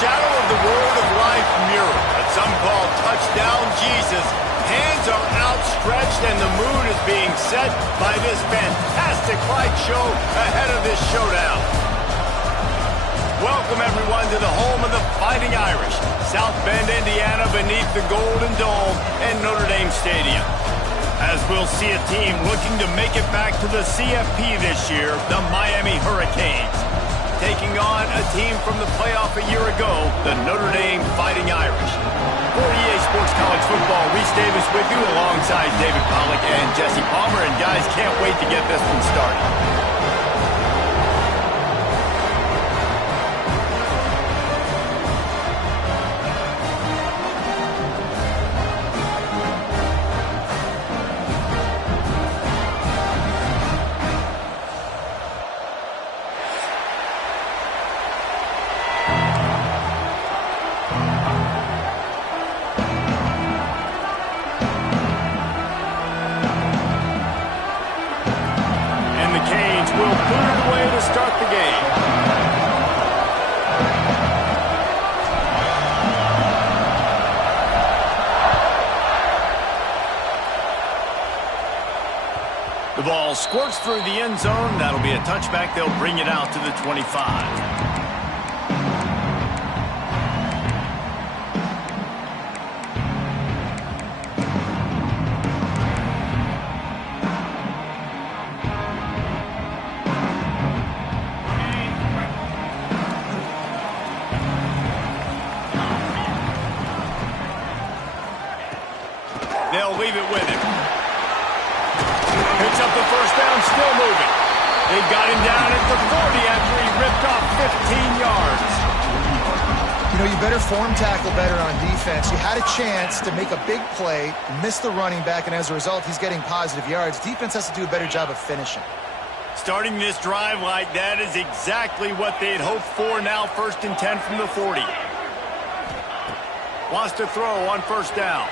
shadow of the Word of Life mirror, what some call touchdown Jesus. Hands are outstretched and the mood is being set by this fantastic light show ahead of this showdown. Welcome everyone to the home of the Fighting Irish, South Bend, Indiana, beneath the Golden Dome and Notre Dame Stadium. As we'll see a team looking to make it back to the CFP this year, the Miami Hurricanes, taking on a team from the playoff a year ago, the Notre Dame Fighting Irish. For EA Sports College Football, Reese Davis with you alongside David Packlj and Jesse Palmer. And guys, can't wait to get this one started. Will put it away to start the game. The ball squirts through the end zone. That'll be a touchback. They'll bring it out to the 25. They'll leave it with him. Picks up the first down, still moving. They've got him down at the 40 after he ripped off 15 yards. You know, you better form tackle better on defense. You had a chance to make a big play, miss the running back, and as a result, he's getting positive yards. Defense has to do a better job of finishing. Starting this drive like that is exactly what they'd hoped for. Now 1st and 10 from the 40. Wants to throw on first down.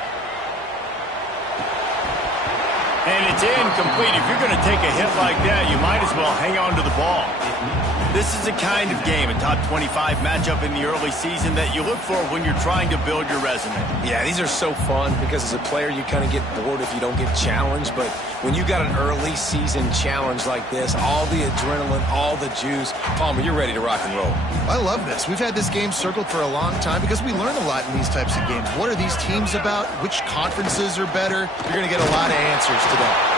And it's incomplete. If you're going to take a hit like that, you might as well hang on to the ball. This is the kind of game, a top 25 matchup in the early season, that you look for when you're trying to build your resume. Yeah, these are so fun because as a player, you kind of get bored if you don't get challenged. But when you got an early season challenge like this, all the adrenaline, all the juice, Palmer, you're ready to rock and roll. I love this. We've had this game circled for a long time because we learn a lot in these types of games. What are these teams about? Which conferences are better? You're going to get a lot of answers today.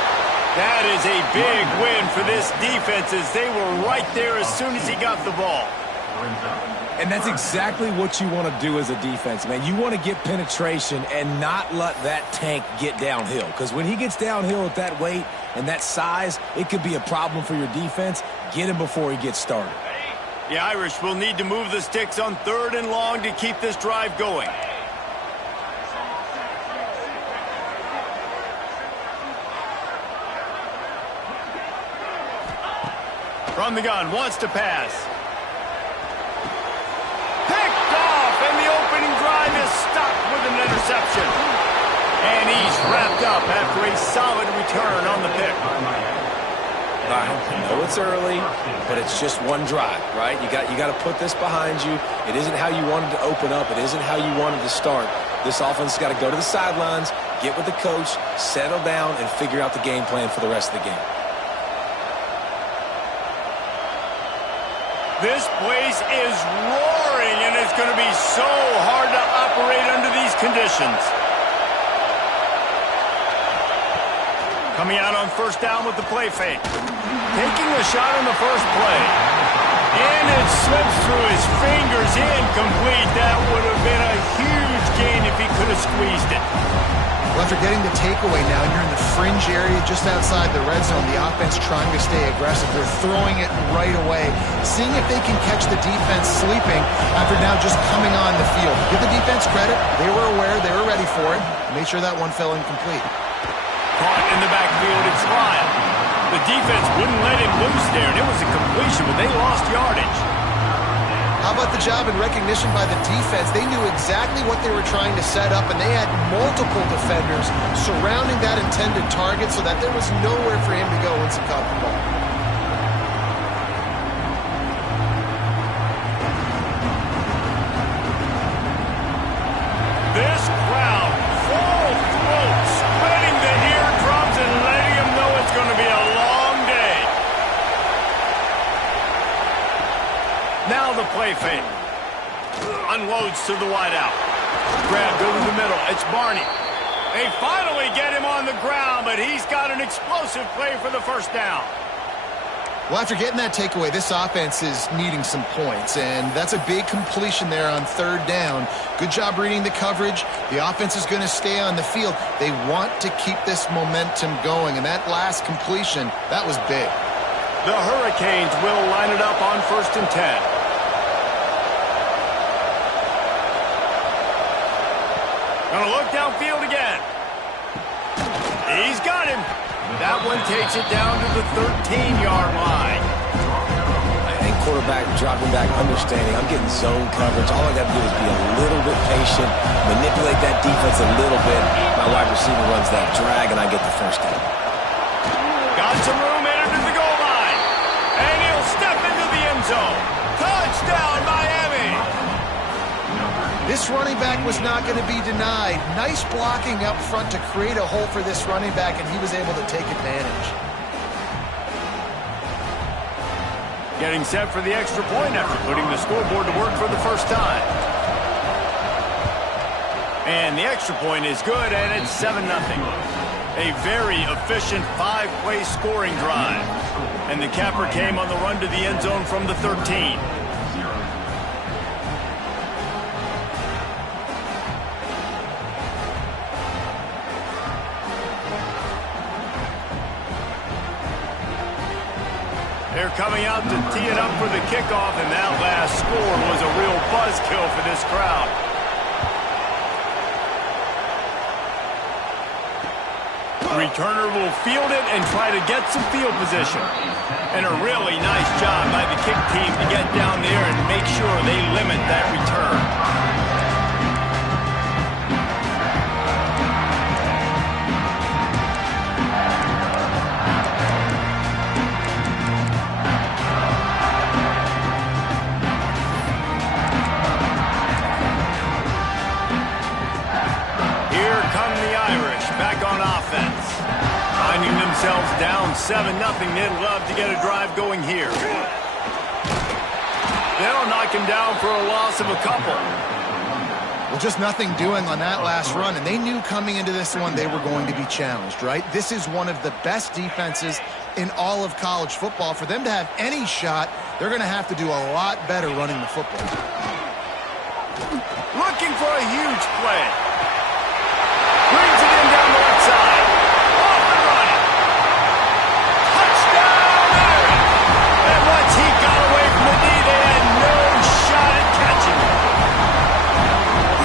That is a big win for this defense, as they were right there as soon as he got the ball. And that's exactly what you want to do as a defense, man. You want to get penetration and not let that tank get downhill. Because when he gets downhill at that weight and that size, it could be a problem for your defense. Get him before he gets started. The Irish will need to move the sticks on 3rd and long to keep this drive going. From the gun, wants to pass. Picked off, and the opening drive is stopped with an interception. And he's wrapped up after a solid return on the pick. I know it's early, but it's just one drive, right? You got to put this behind you. It isn't how you wanted to open up. It isn't how you wanted to start. This offense has got to go to the sidelines, get with the coach, settle down, and figure out the game plan for the rest of the game. This place is roaring, and it's going to be so hard to operate under these conditions. Coming out on first down with the play fake. Taking a shot on the first play. And it slips through his fingers, incomplete. That would have been a huge gain if he could have squeezed it. Well, after getting the takeaway now, you're in the fringe area just outside the red zone. The offense trying to stay aggressive. They're throwing it right away, seeing if they can catch the defense sleeping after now just coming on the field. Give the defense credit. They were aware. They were ready for it. Made sure that one fell incomplete. Caught in the backfield, it's Lyle. The defense wouldn't let him loose there, and it was a completion, but they lost yardage. How about the job and recognition by the defense? They knew exactly what they were trying to set up, and they had multiple defenders surrounding that intended target so that there was nowhere for him to go once he caught the ball. Now the play fake. Unloads to the wideout. Grab over the middle. It's Barney. They finally get him on the ground, but he's got an explosive play for the first down. Well, after getting that takeaway, this offense is needing some points, and that's a big completion there on third down. Good job reading the coverage. The offense is going to stay on the field. They want to keep this momentum going, and that last completion, that was big. The Hurricanes will line it up on 1st and 10. Gonna look downfield again. He's got him. That one takes it down to the 13-yard line. I think quarterback dropping back, understanding I'm getting zone coverage. All I got to do is be a little bit patient, manipulate that defense a little bit. My wide receiver runs that drag, and I get the first down. Got some room, entered to the goal line. And he'll step into the end zone. Touchdown, Miami! This running back was not going to be denied. Nice blocking up front to create a hole for this running back, and he was able to take advantage. Getting set for the extra point after putting the scoreboard to work for the first time. And the extra point is good, and it's 7-0. A very efficient 5-play scoring drive. And the capper came on the run to the end zone from the 13. They're coming out to tee it up for the kickoff, and that last score was a real buzzkill for this crowd. The returner will field it and try to get some field position. And a really nice job by the kick team to get down there and make sure they limit that return. Finding themselves down 7-0, they'd love to get a drive going here. They'll knock him down for a loss of a couple. Well, just nothing doing on that last run, and they knew coming into this one they were going to be challenged, right? This is one of the best defenses in all of college football. For them to have any shot, they're going to have to do a lot better running the football. Looking for a huge play. Brings it in down the left side. Off and running. Touchdown, Aaron! And once he got away from the knee, they had no shot at catching him.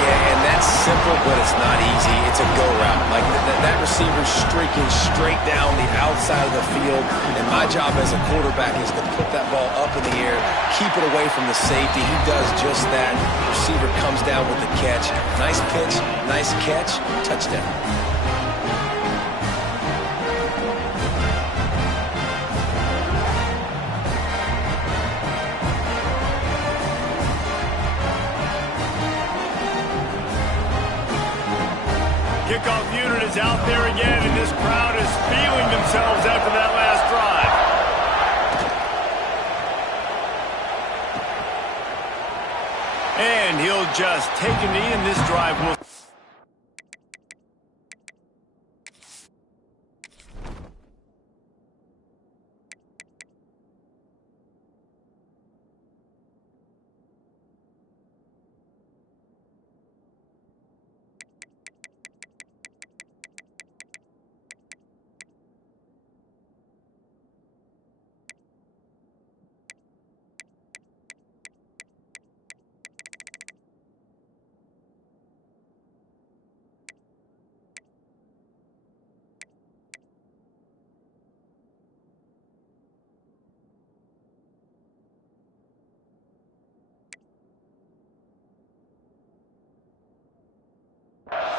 Yeah, and that's simple, but it's not easy. It's a go route. Like that receiver's streaking straight down the outside of the field, and my job as a quarterback is to put that ball up in the air, keep it away from the safety. He does just that. Receiver comes down with the catch. Nice pitch, nice catch, touchdown. Kickoff unit is out there again, and this crowd is feeling themselves after that last drive. And he'll just take a knee, and this drive will...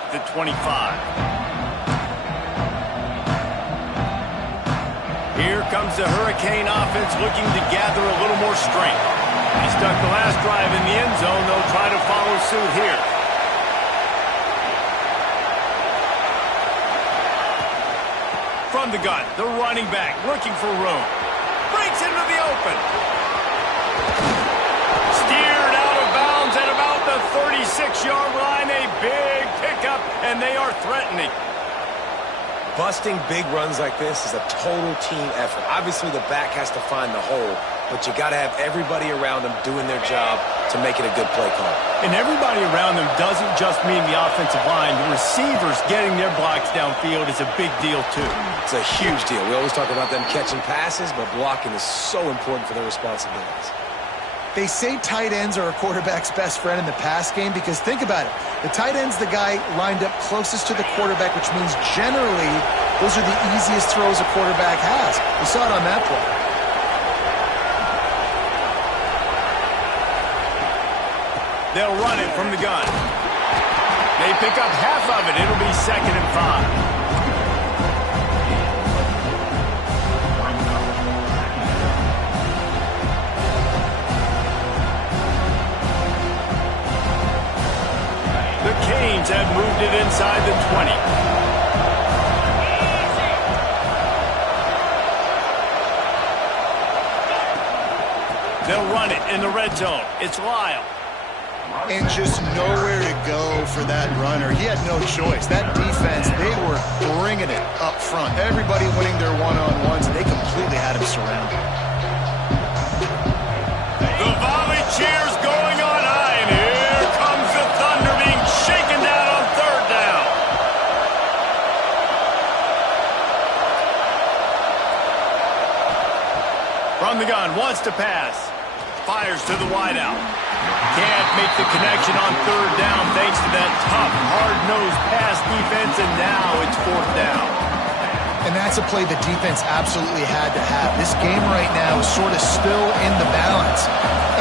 The 25. Here comes the Hurricane offense looking to gather a little more strength. He stuck the last drive in the end zone. They'll try to follow suit here. From the gun, the running back looking for room. Breaks into the open. and they are threatening. Busting big runs like this is a total team effort. Obviously, the back has to find the hole, but you got to have everybody around them doing their job to make it a good play call. And everybody around them doesn't just mean the offensive line. The receivers getting their blocks downfield is a big deal, too. It's a huge deal. We always talk about them catching passes, but blocking is so important for their responsibilities. They say tight ends are a quarterback's best friend in the pass game because think about it. The tight end's the guy lined up closest to the quarterback, which means generally those are the easiest throws a quarterback has. We saw it on that play. They'll run it from the gun. They pick up half of it. It'll be 2nd and 5. The Canes have moved it inside the 20. They'll run it in the red zone. It's Lyle. And just nowhere to go for that runner. He had no choice. That defense, they were bringing it up front. Everybody winning their one-on-ones, and they completely had him surrounded. The volley cheers going on high, and here comes the Thunder being shaken down on 3rd down. From the gun, wants to pass. Fires to the wideout. Can't make the connection on 3rd down thanks to that tough, hard-nosed pass defense, and now it's 4th down. And that's a play the defense absolutely had to have. This game right now is sort of still in the balance.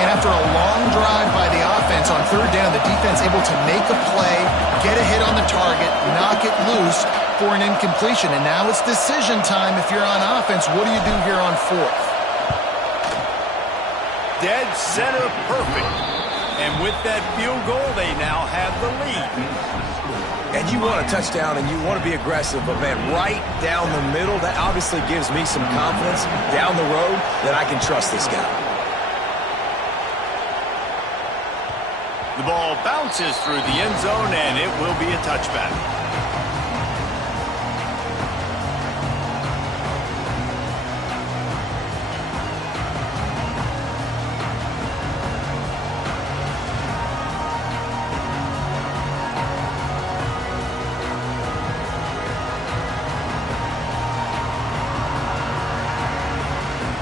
And after a long drive by the offense on 3rd down, the defense able to make a play, get a hit on the target, knock it loose for an incompletion. And now it's decision time if you're on offense. What do you do here on 4th? Dead center perfect. And with that field goal, they now have the lead. And you want a touchdown and you want to be aggressive, but man, right down the middle, that obviously gives me some confidence down the road that I can trust this guy. The ball bounces through the end zone, and it will be a touchback.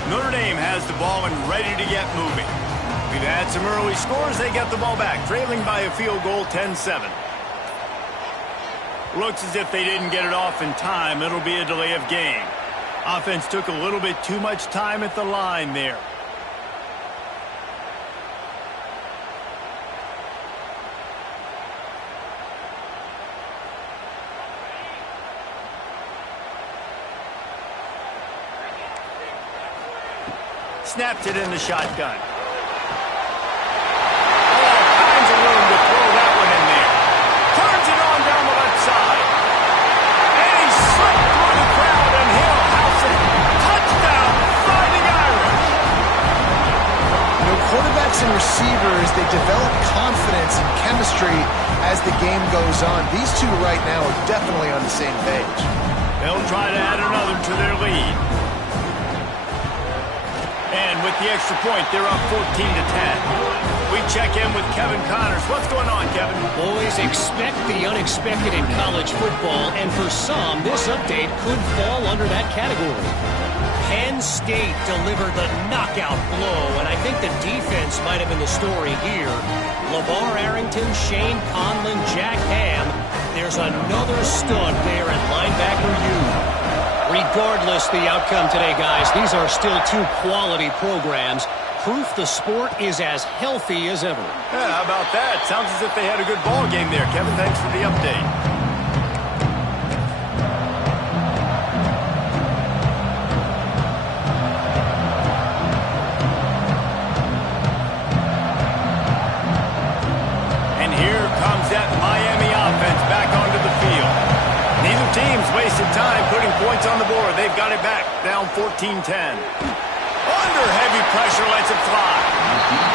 Notre Dame has the ball and ready to get moving. We've had some early scores. They get the ball back, trailing by a field goal, 10-7. Looks as if they didn't get it off in time. It'll be a delay of game. Offense took a little bit too much time at the line there. Snapped it in the shotgun. All kinds of room to throw that one in there. Turns it on down the left side. And he slipped through the crowd, and he'll house it. Touchdown, Fighting Irish. You know, quarterbacks and receivers, they develop confidence and chemistry as the game goes on. These two right now are definitely on the same page. They'll try to add another to their lead. And with the extra point, they're up 14-10. We check in with Kevin Connors. What's going on, Kevin? Boys, expect the unexpected in college football, and for some, this update could fall under that category. Penn State delivered the knockout blow, and I think the defense might have been the story here. LeVar Arrington, Shane Conlon, Jack Ham. There's another stud there at linebacker U. Regardless the outcome today, guys, these are still two quality programs. Proof the sport is as healthy as ever. Yeah, how about that? Sounds as if they had a good ball game there, Kevin. Thanks for the update. And here comes that Miami offense back onto the field. Neither team's wasted time putting points on the board. They've got it back, down 14-10. Under heavy pressure, lets it fly.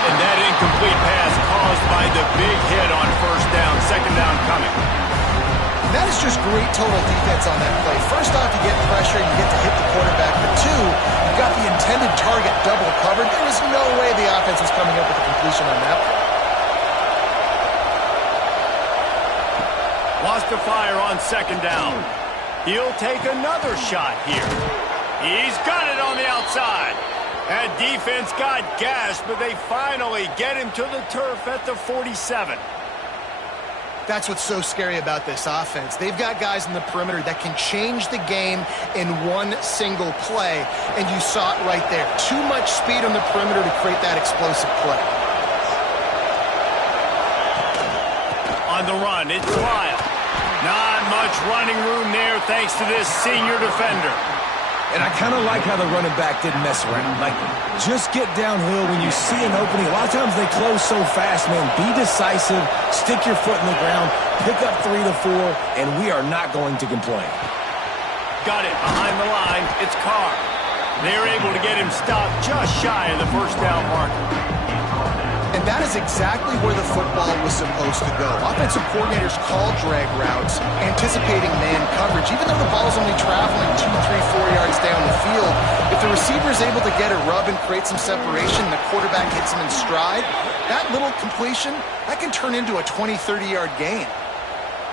And that incomplete pass caused by the big hit on 1st down, 2nd down coming. That is just great total defense on that play. First off, you get pressure and you get to hit the quarterback. But two, you've got the intended target double covered. There was no way the offense was coming up with a completion on that play. Wants to fire on second down. He'll take another shot here. He's got it on the outside. That defense got gashed, but they finally get him to the turf at the 47. That's what's so scary about this offense. They've got guys in the perimeter that can change the game in one single play, and you saw it right there. Too much speed on the perimeter to create that explosive play. On the run, it's Lyle. Not much running room there thanks to this senior defender. And I kind of like how the running back didn't mess around. Like, just get downhill when you see an opening. A lot of times they close so fast, man. Be decisive, stick your foot in the ground, pick up 3 to 4, and we are not going to complain. Got it behind the line. It's Carr. They're able to get him stopped just shy of the first down marker. And that is exactly where the football was supposed to go. Offensive coordinators call drag routes, anticipating man coverage. Even though the ball's only traveling 2, 3, 4 yards down the field, if the receiver is able to get a rub and create some separation, and the quarterback hits him in stride, that little completion, that can turn into a 20, 30-yard gain.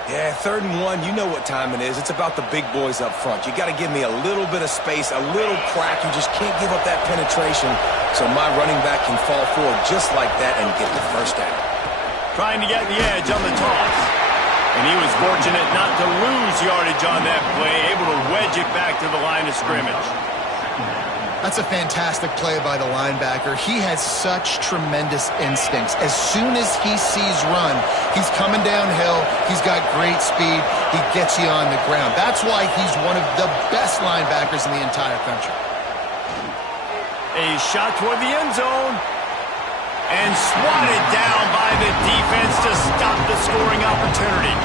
Yeah, 3rd and 1, you know what time it is. It's about the big boys up front. You got to give me a little bit of space, a little crack. You just can't give up that penetration so my running back can fall forward just like that and get the first down. Trying to get the edge on the toss. And he was fortunate not to lose yardage on that play, able to wedge it back to the line of scrimmage. That's a fantastic play by the linebacker. He has such tremendous instincts. As soon as he sees run, he's coming downhill. He's got great speed. He gets you on the ground. That's why he's one of the best linebackers in the entire country. A shot toward the end zone. And swatted down by the defense to stop the scoring opportunity.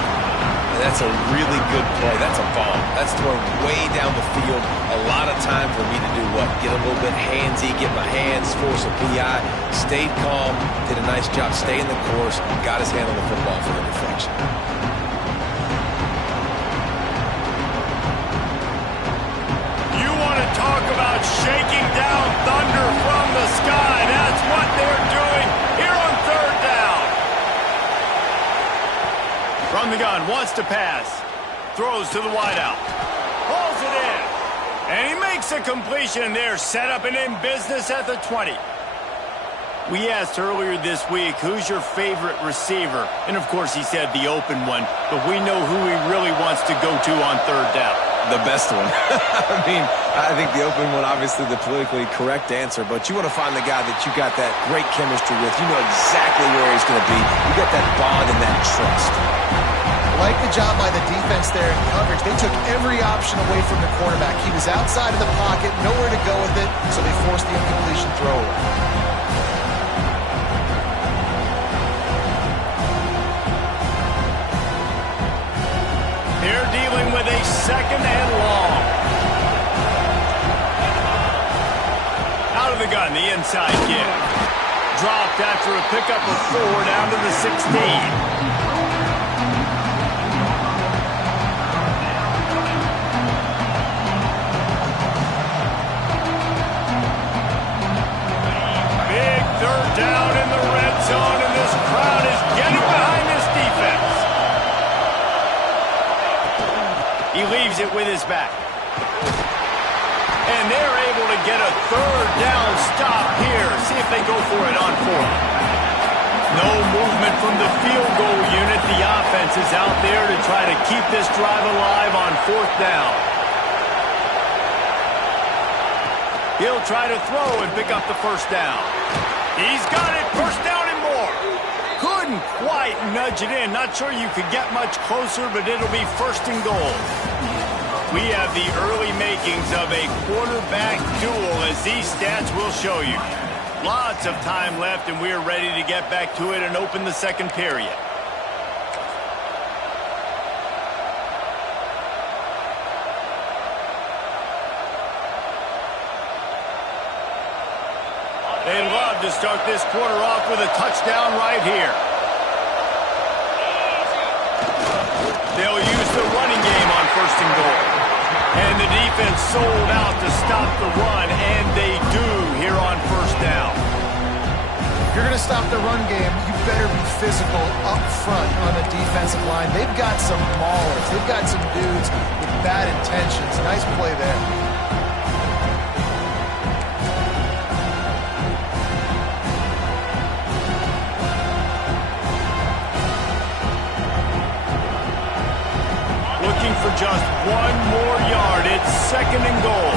That's a really good play. That's a bomb. That's thrown way down the field. A lot of time for me to do what? Get a little bit handsy, get my hands, force a PI. Stayed calm, did a nice job staying the course, got his hand on the football for the deflection. You want to talk about shaking down thunder from the sky. That's what they're doing here on 3rd down. From the gun, wants to pass. Throws to the wideout. Pulls it in. And he makes a completion there. Set up and in business at the 20. We asked earlier this week, who's your favorite receiver? And of course he said the open one. But we know who he really wants to go to on 3rd down. The best one. I mean, I think the open one, obviously the politically correct answer, but you want to find the guy that you got that great chemistry with. You know exactly where he's going to be. You got that bond and that trust. Like the job by the defense there in coverage. They took every option away from the quarterback. He was outside of the pocket, nowhere to go with it, so they forced the incompletion throwaway. They're dealing with a 2nd and long. Out of the gun, the inside kick. Dropped after a pickup of 4 down to the 16. Down in the red zone, and this crowd is getting behind this defense. He leaves it with his back. And they're able to get a 3rd down stop here. See if they go for it on 4th. No movement from the field goal unit. The offense is out there to try to keep this drive alive on 4th down. He'll try to throw and pick up the first down. He's got it, 1st down and more. Couldn't quite nudge it in. Not sure you could get much closer, but it'll be 1st and goal. We have the early makings of a quarterback duel, as these stats will show you. Lots of time left, and we're ready to get back to it and open the 2nd period. They'd love to start this quarter off with a touchdown right here. They'll use the And the defense sold out to stop the run, and they do here on first down. If you're going to stop the run game, you better be physical up front on the defensive line. They've got some maulers. They've got some dudes with bad intentions. Nice play there. Looking for just one more yard. It's 2nd and goal.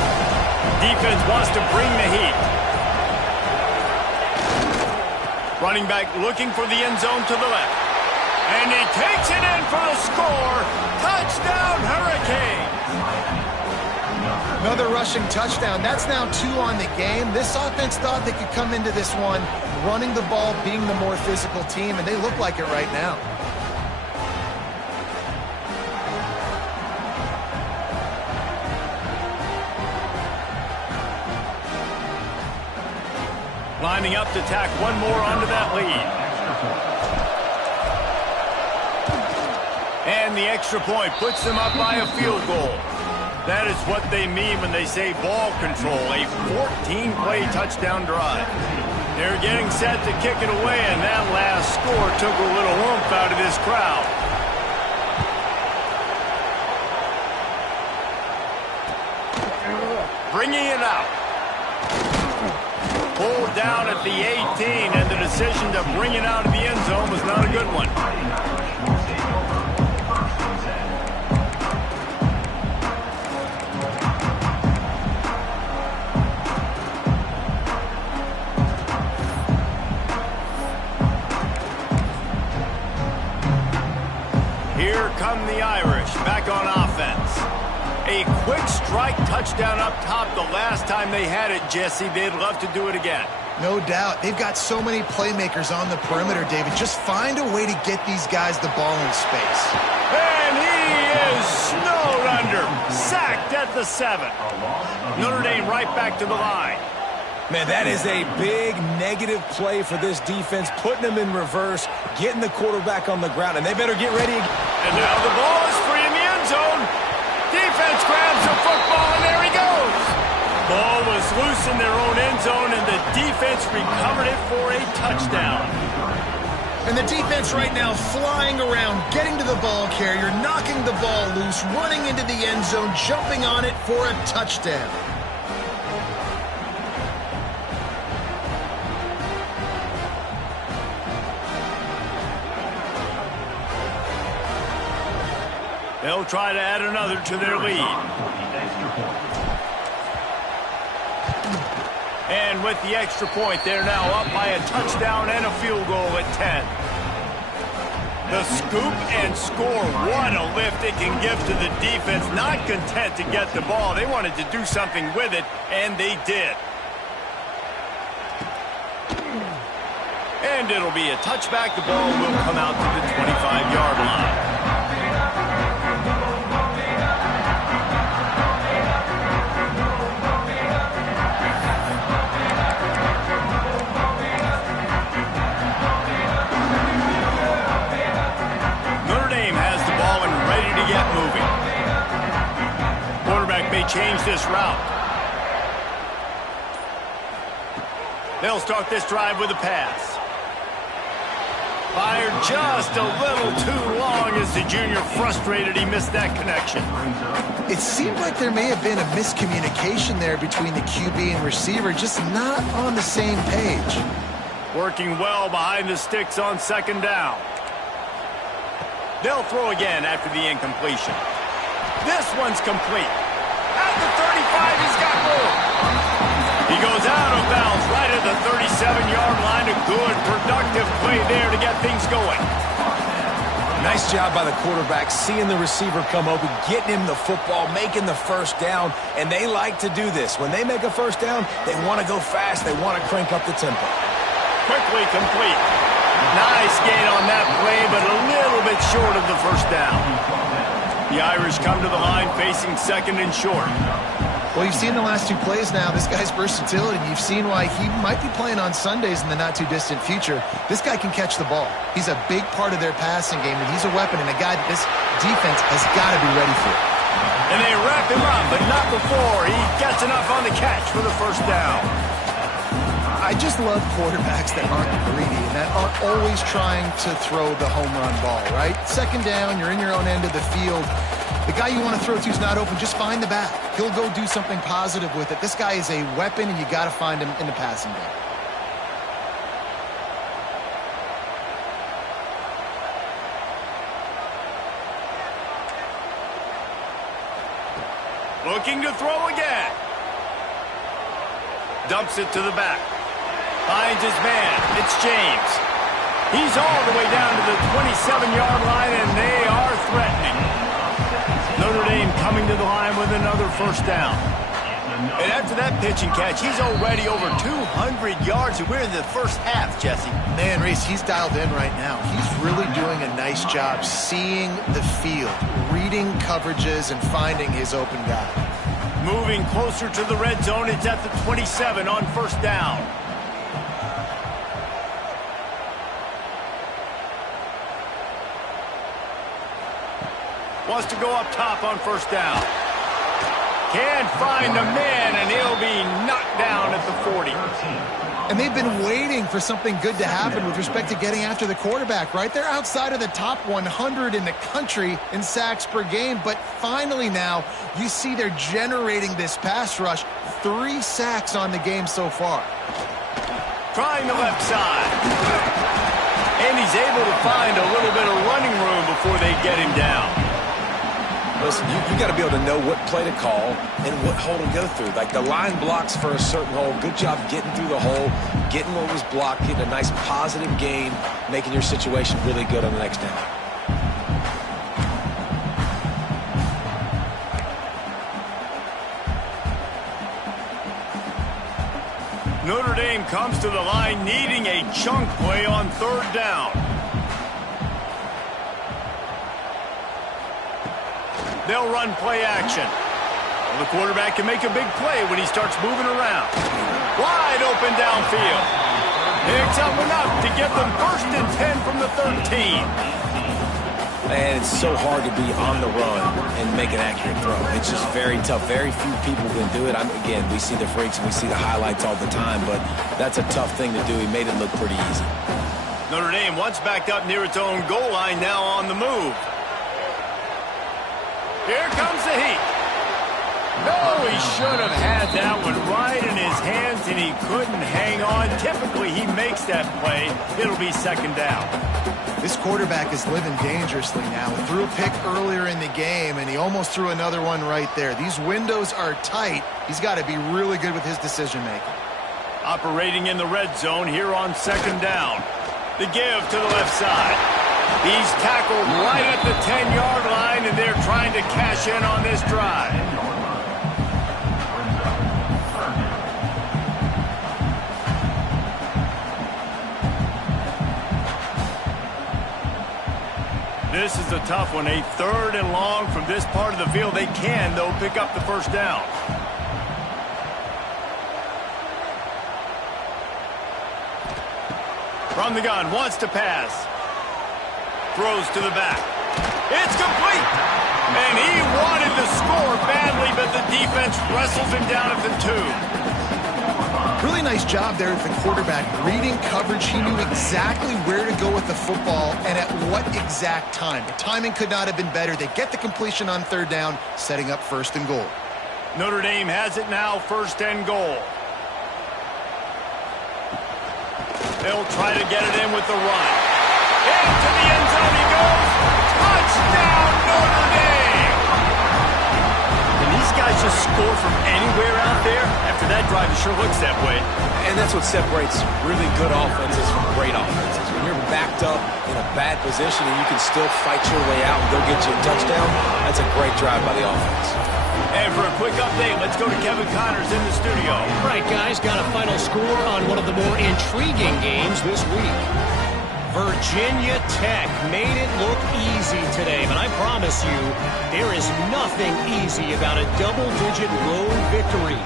Defense wants to bring the heat. Running back looking for the end zone to the left. And he takes it in for the score. Touchdown, Hurricanes. Another rushing touchdown. That's now 2 on the game. This offense thought they could come into this one running the ball, being the more physical team, and they look like it right now. Lining up to tack one more onto that lead. And the extra point puts them up by a field goal. That is what they mean when they say ball control, a 14-play touchdown drive. They're getting set to kick it away, and that last score took a little oomph out of this crowd. Bringing it out. Pulled down at the 18, and the decision to bring it out of the end zone was not a good one. Here come the Irish, back on offense. A quick strike touchdown up top the last time they had it, Jesse. They'd love to do it again. No doubt. They've got so many playmakers on the perimeter, David. Just find a way to get these guys the ball in space. And he is snowed under. Sacked at the 7. Notre Dame right back to the line. Man, that is a big negative play for this defense, putting them in reverse, getting the quarterback on the ground, and they better get ready. And now the ball is free in the end zone. Defense grabs the football, and there he goes. Ball was loose in their own end zone, and the defense recovered it for a touchdown. And the defense right now flying around, getting to the ball carrier, knocking the ball loose, running into the end zone, jumping on it for a touchdown. They'll try to add another to their lead. And with the extra point, they're now up by a touchdown and a field goal at 10. The scoop and score. What a lift it can give to the defense. Not content to get the ball. They wanted to do something with it, and they did. And it'll be a touchback. The ball will come out to the 25-yard line. Change this route. They'll start this drive with a pass. Fired just a little too long as the junior frustrated. He missed that connection. It seemed like there may have been a miscommunication there between the QB and receiver, just not on the same page. Working well behind the sticks on 2nd down. They'll throw again after the incompletion. This one's complete. At the 35, he's got more. He goes out of bounds right at the 37-yard line. A good, productive play there to get things going. Nice job by the quarterback, seeing the receiver come open, getting him the football, making the first down, and they like to do this. When they make a first down, they want to go fast. They want to crank up the tempo. Quickly complete. Nice gain on that play, but a little bit short of the first down. The Irish come to the line facing 2nd and short. Well, you've seen the last 2 plays now. This guy's versatility. You've seen why he might be playing on Sundays in the not-too-distant future. This guy can catch the ball. He's a big part of their passing game, and he's a weapon and a guy that this defense has got to be ready for. And they wrap him up, but not before he gets enough on the catch for the first down. I just love quarterbacks that aren't greedy and that aren't always trying to throw the home run ball, right? Second down, you're in your own end of the field. The guy you want to throw to is not open. Just find the back. He'll go do something positive with it. This guy is a weapon, and you got to find him in the passing game. Looking to throw again. Dumps it to the back. Finds his man. It's James. He's all the way down to the 27-yard line, and they are threatening. Notre Dame coming to the line with another first down. And after that pitch and catch, he's already over 200 yards, and we're in the first half, Jesse. Man, Reese, he's dialed in right now. He's really doing a nice job seeing the field, reading coverages, and finding his open guy. Moving closer to the red zone, it's at the 27 on first down. Wants to go up top on first down. Can't find the man, and he'll be knocked down at the 40. And they've been waiting for something good to happen with respect to getting after the quarterback, right? They're outside of the top 100 in the country in sacks per game, but finally now you see they're generating this pass rush. 3 sacks on the game so far. Trying the left side. And he's able to find a little bit of running room before they get him down. Listen, you got to be able to know what play to call and what hole to go through. Like the line blocks for a certain hole. Good job getting through the hole, getting what was blocked, getting a nice positive gain, making your situation really good on the next down. Notre Dame comes to the line needing a chunk play on third down. They'll run play action. Well, the quarterback can make a big play when he starts moving around. Wide open downfield. Picks up enough to get them 1st and 10 from the 13. And it's so hard to be on the run and make an accurate throw. It's just very tough. Very few people can do it. Again, we see the freaks and we see the highlights all the time, but that's a tough thing to do. He made it look pretty easy. Notre Dame once backed up near its own goal line, now on the move. Here comes the heat. No, he should have had that one right in his hands, and he couldn't hang on. Typically, he makes that play. It'll be second down. This quarterback is living dangerously now. He threw a pick earlier in the game, and he almost threw another one right there. These windows are tight. He's got to be really good with his decision-making. Operating in the red zone here on second down. The give to the left side. He's tackled right at the 10-yard line, and they're trying to cash in on this drive. This is a tough one. A 3rd and long from this part of the field. They can, though, pick up the first down. From the gun, wants to pass. Throws to the back. It's complete! And he wanted to score badly, but the defense wrestles him down at the 2. Really nice job there with the quarterback. Reading coverage, he knew exactly where to go with the football and at what exact time. The timing could not have been better. They get the completion on third down, setting up 1st and goal. Notre Dame has it now, 1st and goal. They'll try to get it in with the run. Into the end zone he goes. Touchdown, Notre Dame! Can these guys just score from anywhere out there? After that drive, it sure looks that way. And that's what separates really good offenses from great offenses. When you're backed up in a bad position and you can still fight your way out and go get you a touchdown, that's a great drive by the offense. And for a quick update, let's go to Kevin Connors in the studio. All right, guys, got a final score on one of the more intriguing games this week. Virginia Tech made it look easy today, but I promise you, there is nothing easy about a double-digit road victory.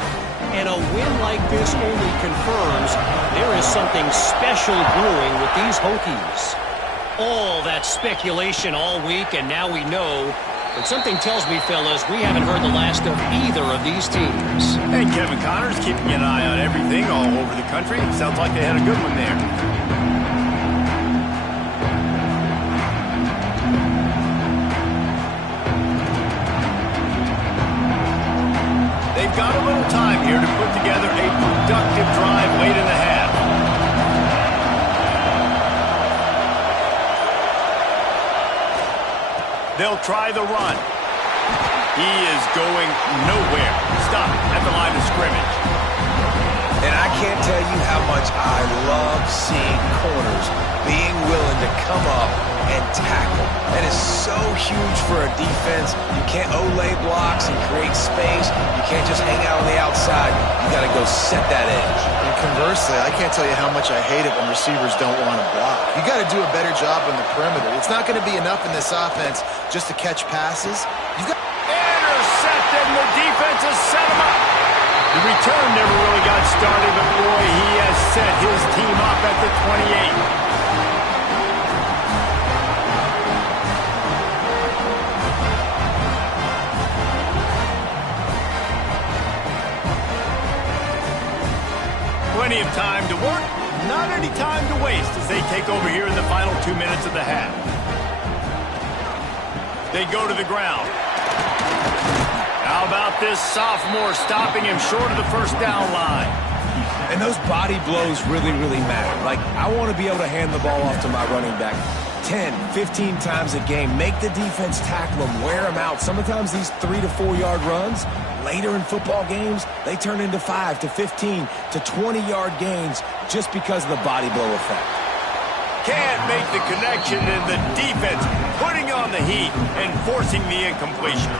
And a win like this only confirms there is something special brewing with these Hokies. All that speculation all week, and now we know But something tells me, fellas, we haven't heard the last of either of these teams. Hey, Kevin Connors keeping an eye on everything all over the country. Sounds like they had a good one there. They've got a little time here to put together a productive drive late in the half. They'll try the run. He is going nowhere. Stop at the line of scrimmage. And I can't tell you how much I love seeing corners being willing to come up and tackle. That is so huge for a defense. You can't olay blocks and create space. You can't just hang out on the outside. You got to go set that edge. And conversely, I can't tell you how much I hate it when receivers don't want to block. You got to do a better job on the perimeter. It's not going to be enough in this offense just to catch passes. You've got intercepted, and the defense has set him up. The return never really got started, but boy, he has set his team up at the 28. Plenty of time to work, not any time to waste as they take over here in the final 2 minutes of the half. They go to the ground. How about this sophomore stopping him short of the first down line? And those body blows really, really matter. Like, I want to be able to hand the ball off to my running back 10, 15 times a game. Make the defense tackle them, wear them out. Sometimes these 3 to 4 yard runs, later in football games, they turn into 5 to 15 to 20-yard gains just because of the body blow effect. Can't make the connection, and the defense putting on the heat and forcing the incompletion.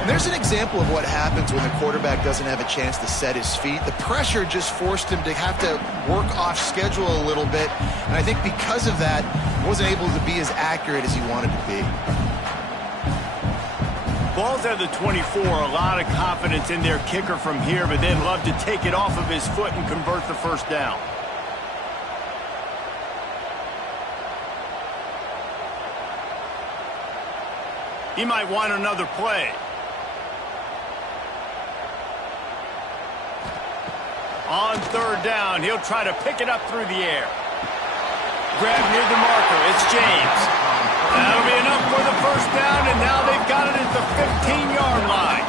And there's an example of what happens when the quarterback doesn't have a chance to set his feet. The pressure just forced him to have to work off schedule a little bit, and I think because of that, wasn't able to be as accurate as he wanted to be. Ball's at the 24, a lot of confidence in their kicker from here, but they'd love to take it off of his foot and convert the first down. He might want another play. On third down, he'll try to pick it up through the air. Grab near the marker, it's James. That'll be enough for the first down, and now they've got it at the 15-yard line.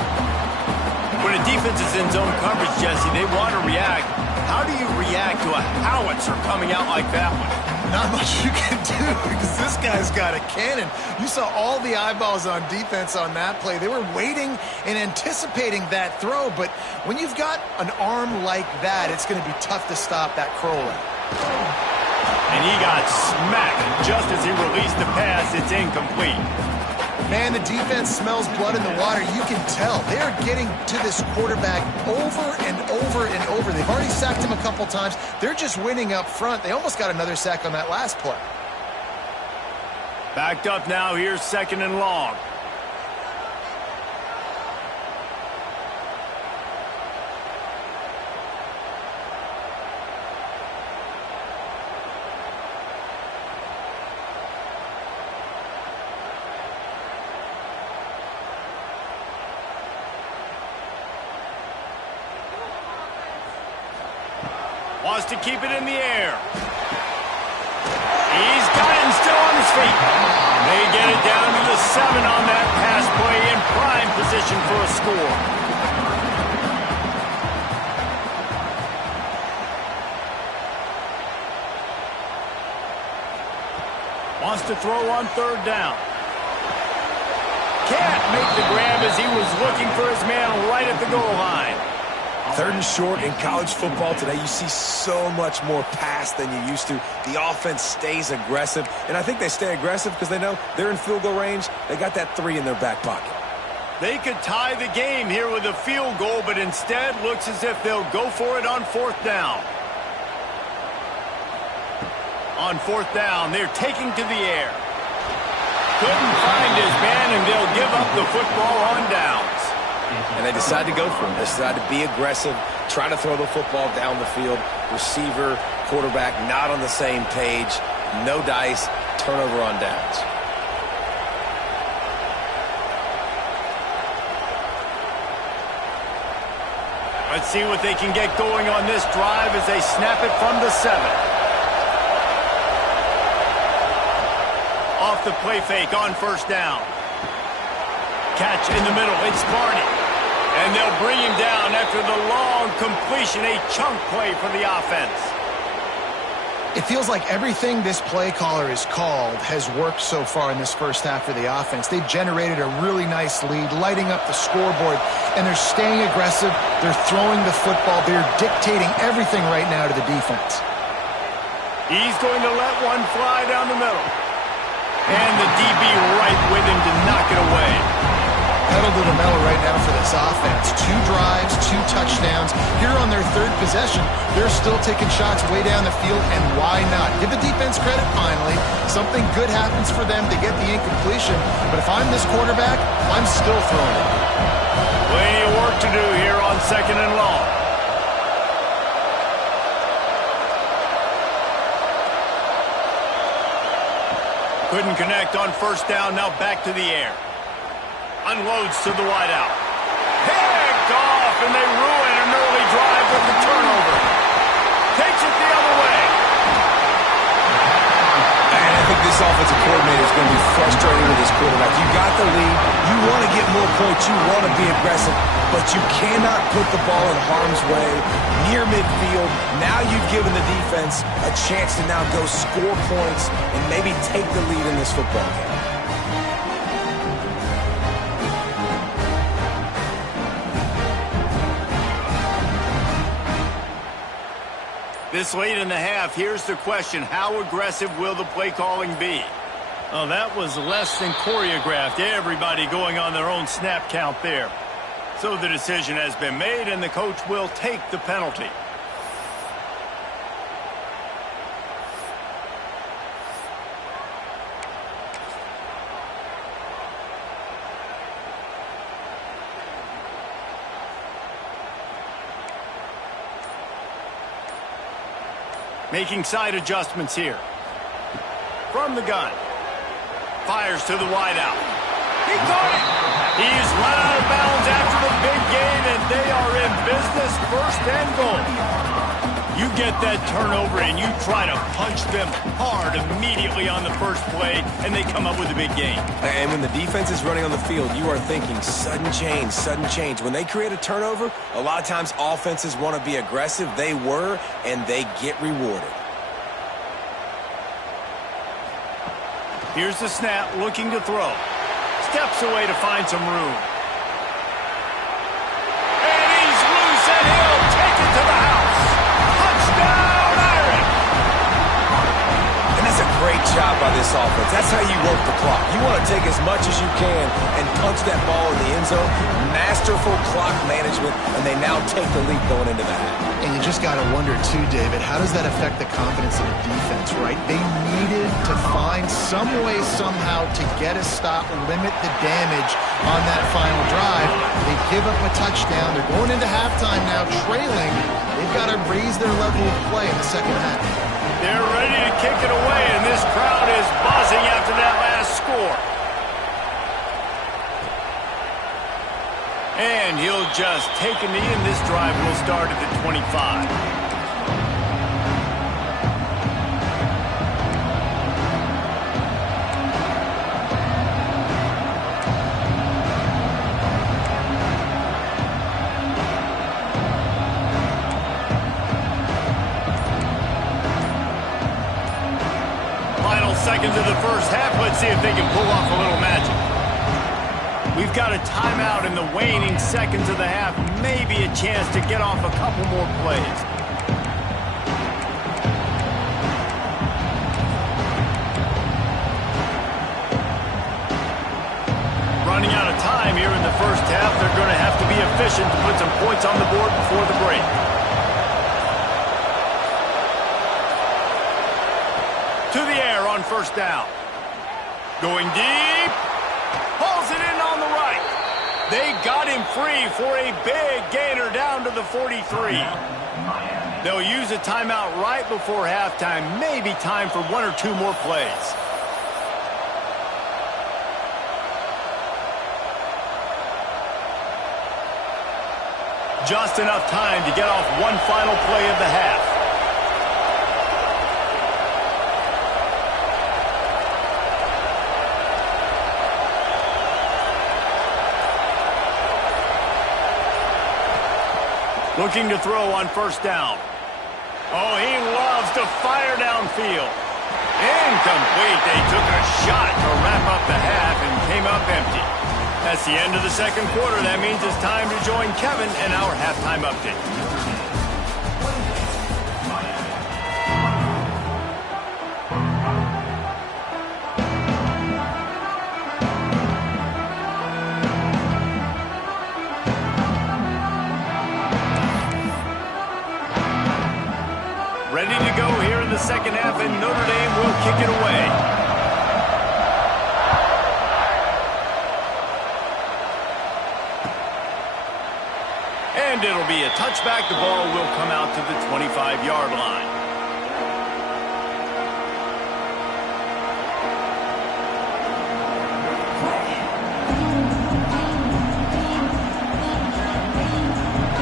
When a defense is in zone coverage, Jesse, they want to react. How do you react to a howitzer coming out like that one? Not much you can do because this guy's got a cannon. You saw all the eyeballs on defense on that play. They were waiting and anticipating that throw, but when you've got an arm like that, it's going to be tough to stop that crawler. And he got smacked just as he released the pass. It's incomplete. Man, the defense smells blood in the water. You can tell. They're getting to this quarterback over and over and over. They've already sacked him a couple times. They're just winning up front. They almost got another sack on that last play. Backed up now. Here's second and long. Wants to keep it in the air. He's got it and still on his feet. They get it down to the 7 on that pass play in prime position for a score. Wants to throw on third down. Can't make the grab as he was looking for his man right at the goal line. Third and short in college football today, you see so much more pass than you used to. The offense stays aggressive, and I think they stay aggressive because they know they're in field goal range. They got that 3 in their back pocket. They could tie the game here with a field goal, but instead looks as if they'll go for it on fourth down. On fourth down, they're taking to the air. Couldn't find his man, and they'll give up the football on downs. And they decide to go for him. They decide to be aggressive, try to throw the football down the field. Receiver, quarterback, not on the same page. No dice, turnover on downs. Let's see what they can get going on this drive as they snap it from the 7. Off the play fake on first down. Catch in the middle. It's Barney. And they'll bring him down after the long completion, a chunk play for the offense. It feels like everything this play caller has called has worked so far in this first half for the offense. They've generated a really nice lead, lighting up the scoreboard, and they're staying aggressive. They're throwing the football. They're dictating everything right now to the defense. He's going to let one fly down the middle. And the DB right with him to knock it away. Pedal to the metal right now for this offense. 2 drives, 2 touchdowns. Here on their 3rd possession, they're still taking shots way down the field, and why not? Give the defense credit finally. Something good happens for them to get the incompletion, but if I'm this quarterback, I'm still throwing it. Plenty of work to do here on 2nd and long. Couldn't connect on first down, now back to the air. Unloads to the wideout. Picked off, and they ruin an early drive with the turnover. Takes it the other way. And I think this offensive coordinator is going to be frustrated with his quarterback. You got the lead. You want to get more points. You want to be aggressive, but you cannot put the ball in harm's way near midfield. Now you've given the defense a chance to now go score points and maybe take the lead in this football game. This late in the half, here's the question. How aggressive will the play calling be? Oh, that was less than choreographed. Everybody going on their own snap count there. So the decision has been made, and the coach will take the penalty. Making side adjustments here. From the gun. Fires to the wideout. He caught it! He's run out of bounds after the big gain, and they are in business, 1st and goal. You get that turnover, and you try to punch them hard immediately on the first play, and they come up with a big gain. And when the defense is running on the field, you are thinking sudden change, sudden change. When they create a turnover, a lot of times offenses want to be aggressive. They were, and they get rewarded. Here's the snap, looking to throw. Steps away to find some room. And he's loose, and he'll take it to the house. Touchdown, Irish! And that's a great job by this offense. That's how you work the clock. You want to take as much as you can and punch that ball in the end zone. Masterful clock management, and they now take the lead going into the half. And you just got to wonder, too, David, how does that affect the confidence of the defense, right? They needed to find some way, somehow, to get a stop, limit the damage on that final drive. They give up a touchdown. They're going into halftime now, trailing. They've got to raise their level of play in the second half. They're ready to kick it away, and this crowd is buzzing after that last score. And he'll just take a knee, and this drive will start at the 25. Final seconds of the first half. Let's see if they can pull off a little magic. We've got a timeout in the waning seconds of the half. Maybe a chance to get off a couple more plays. Running out of time here in the first half. They're going to have to be efficient to put some points on the board before the break. To the air on first down. Going deep. Pulls it in on the right. They got him free for a big gainer down to the 43. They'll use a timeout right before halftime. Maybe time for 1 or 2 more plays. just enough time to get off one final play of the half. Looking to throw on first down. Oh, he loves to fire downfield. Incomplete. They took a shot to wrap up the half and came up empty. That's the end of the second quarter. That means it's time to join Kevin in our halftime update. Ready to go here in the second half, and Notre Dame will kick it away. And it'll be a touchback. The ball will come out to the 25-yard line.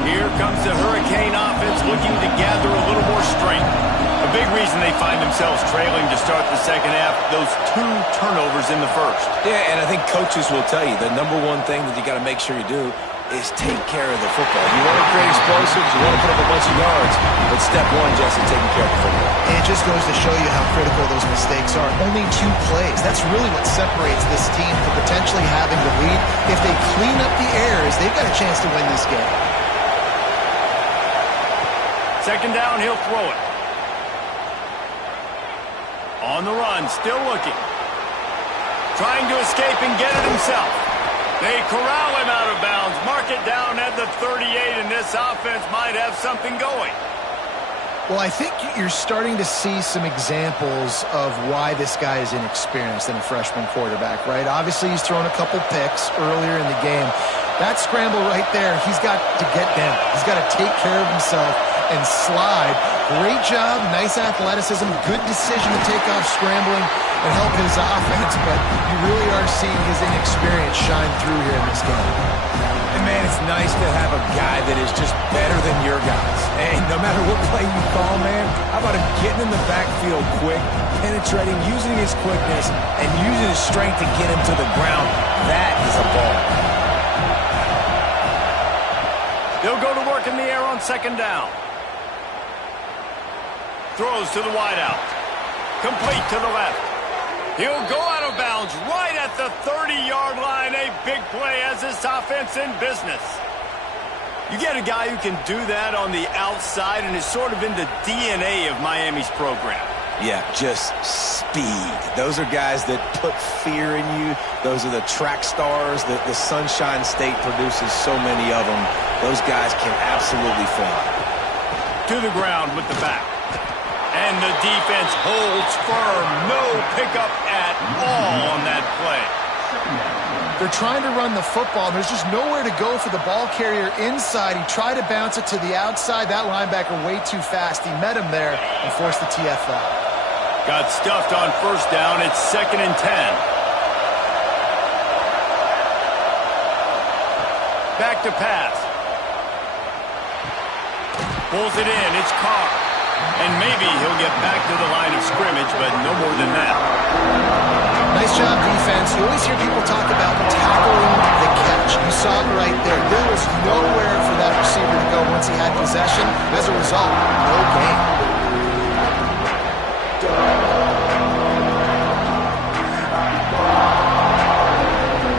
Here comes the Hurricane offense looking to gather a little more strength. A big reason they find themselves trailing to start the second half, those 2 turnovers in the first. Yeah, and I think coaches will tell you the number one thing that you got to make sure you do is take care of the football. You want to create explosives, you want to put up a bunch of yards, but step one, Jesse, taking care of the football. And it just goes to show you how critical those mistakes are. Only 2 plays. That's really what separates this team from potentially having the lead. If they clean up the errors, they've got a chance to win this game. Second down, he'll throw it. On the run, still looking. Trying to escape and get it himself. They corral him out of bounds. Mark it down at the 38, and this offense might have something going. Well, I think you're starting to see some examples of why this guy is inexperienced in a freshman quarterback, right? Obviously, he's thrown a couple picks earlier in the game. That scramble right there, he's got to get down. He's got to take care of himself and slide. Great job, nice athleticism, good decision to take off scrambling and help his offense, but you really are seeing his inexperience shine through here in this game. And man, it's nice to have a guy that is just better than your guys. And no matter what play you call, man, how about him getting in the backfield quick, penetrating, using his quickness, and using his strength to get him to the ground. That is a ball. They'll go to work in the air on second down. Throws to the wideout. Complete to the left. He'll go out of bounds right at the 30-yard line. A big play as this offense in business. You get a guy who can do that on the outside and is sort of in the DNA of Miami's program. Yeah, just speed. Those are guys that put fear in you. Those are the track stars that the Sunshine State produces so many of them. Those guys can absolutely fly. To the ground with the back. And the defense holds firm. No pickup at all on that play. They're trying to run the football. There's just nowhere to go for the ball carrier inside. He tried to bounce it to the outside. That linebacker way too fast. He met him there and forced the TFL. Got stuffed on first down. It's 2nd and 10. Back to pass. Pulls it in. It's Carr. And maybe he'll get back to the line of scrimmage, but no more than that. Nice job, defense. You always hear people talk about tackling the catch. You saw it right there. There was nowhere for that receiver to go once he had possession. As a result, no gain.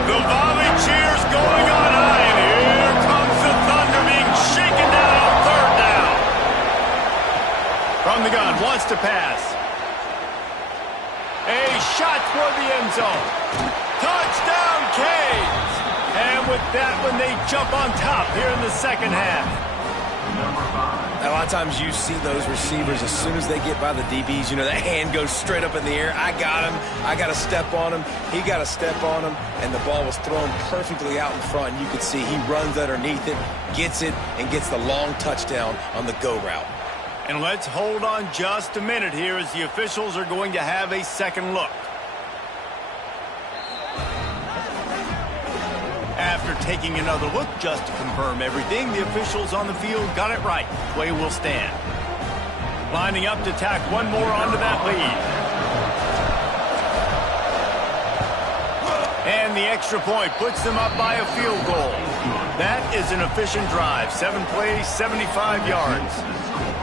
The volley cheers going on high, and here comes the Thunder being shaken down on third down. From the gun, wants to pass. A shot toward the end zone. Touchdown, Canes! And with that one, they jump on top here in the second half. A lot of times you see those receivers, as soon as they get by the DBs, you know, that hand goes straight up in the air. I got him. I got to step on him. He got to step on him. And the ball was thrown perfectly out in front. You could see he runs underneath it, gets it, and gets the long touchdown on the go route. And let's hold on just a minute here as the officials are going to have a second look. After taking another look just to confirm everything, the officials on the field got it right. Play will stand. Lining up to tack one more onto that lead. And the extra point puts them up by a field goal. That is an efficient drive. 7 plays, 75 yards.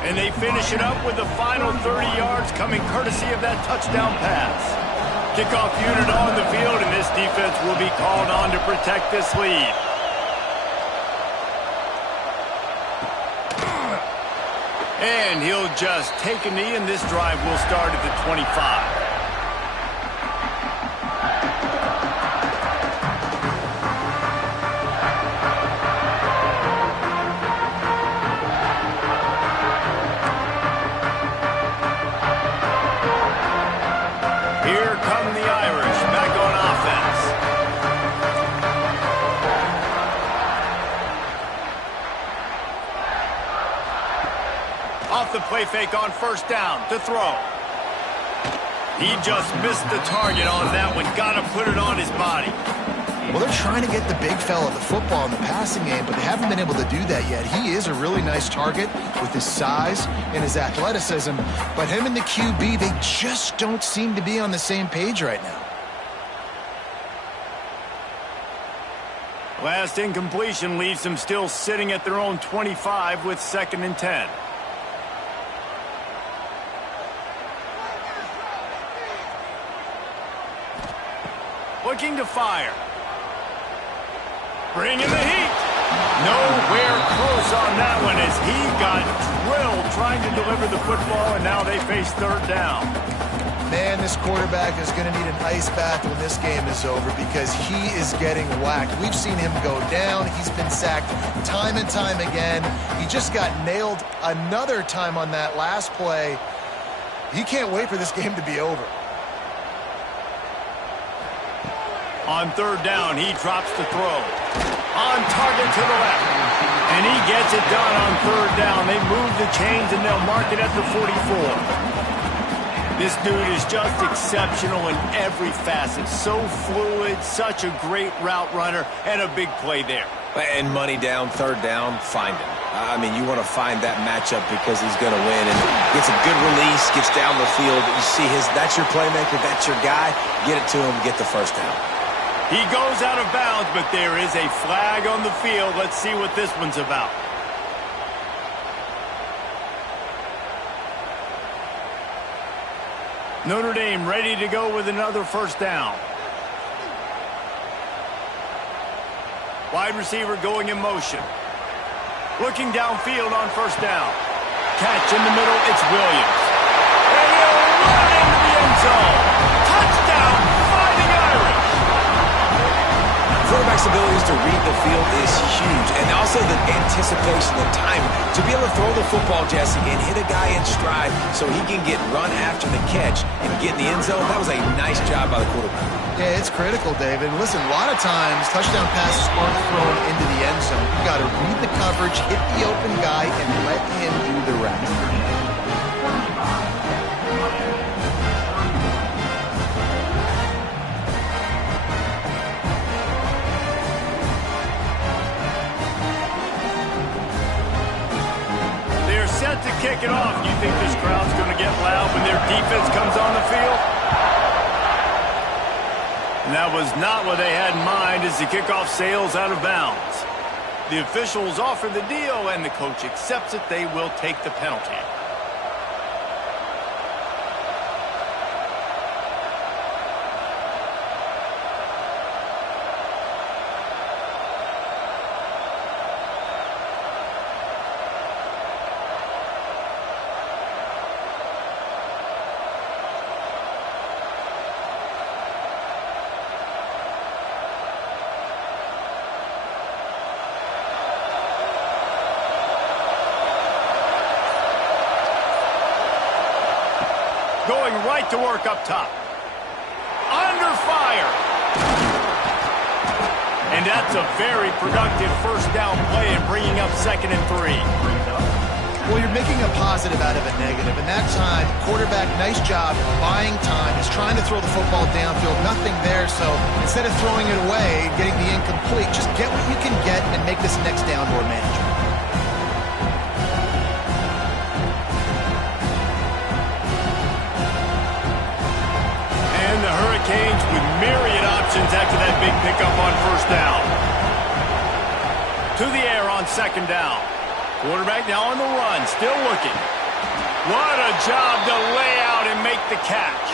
And they finish it up with the final 30 yards coming courtesy of that touchdown pass. Kickoff unit on the field, and this defense will be called on to protect this lead. And he'll just take a knee, and this drive will start at the 25. Off the play fake on first down to throw. He just missed the target on that one. Got to put it on his body. Well, they're trying to get the big fella the football in the passing game, but they haven't been able to do that yet. He is a really nice target with his size and his athleticism, but him and the QB, they just don't seem to be on the same page right now. Last incompletion leaves them still sitting at their own 25 with 2nd and 10. Looking to fire. Bringing the heat. Nowhere close on that one as he got drilled trying to deliver the football, and now they face 3rd down. Man, this quarterback is going to need an ice bath when this game is over because he is getting whacked. We've seen him go down. He's been sacked time and time again. He just got nailed another time on that last play. He can't wait for this game to be over. On 3rd down, he drops the throw. On target to the left. And he gets it done on 3rd down. They move the chains, and they'll mark it at the 44. This dude is just exceptional in every facet. So fluid, such a great route runner, and a big play there. And money down, 3rd down, find him. I mean, you want to find that matchup because he's going to win. And gets a good release, gets down the field. You see that's your playmaker, that's your guy. Get it to him, get the 1st down. He goes out of bounds, but there is a flag on the field. Let's see what this one's about. Notre Dame ready to go with another 1st down. Wide receiver going in motion. Looking downfield on 1st down. Catch in the middle, it's Williams. And he'll run into the end zone. Touchdown, Fighting Irish. Quarterback's abilities to read the field is huge, and also the anticipation, the time to be able to throw the football, Jesse, and hit a guy in stride so he can get run after the catch and get in the end zone. That was a nice job by the quarterback. Yeah, it's critical, David. Listen, a lot of times touchdown passes aren't thrown into the end zone. You got to read the coverage, hit the open guy, and let him do the rest. Set to kick it off. You think this crowd's going to get loud when their defense comes on the field? And that was not what they had in mind as the kickoff sails out of bounds. The officials offer the deal, and the coach accepts it. They will take the penalty. Going right to work up top. Under fire. And that's a very productive 1st down play and bringing up 2nd and 3. Well, you're making a positive out of a negative. And that time, quarterback, nice job buying time. He's trying to throw the football downfield. Nothing there. So instead of throwing it away and getting the incomplete, just get what you can get and make this next down more manageable. And the Hurricanes with myriad options after that big pickup on first down. To the air on second down. Quarterback now on the run, still looking. What a job to lay out and make the catch.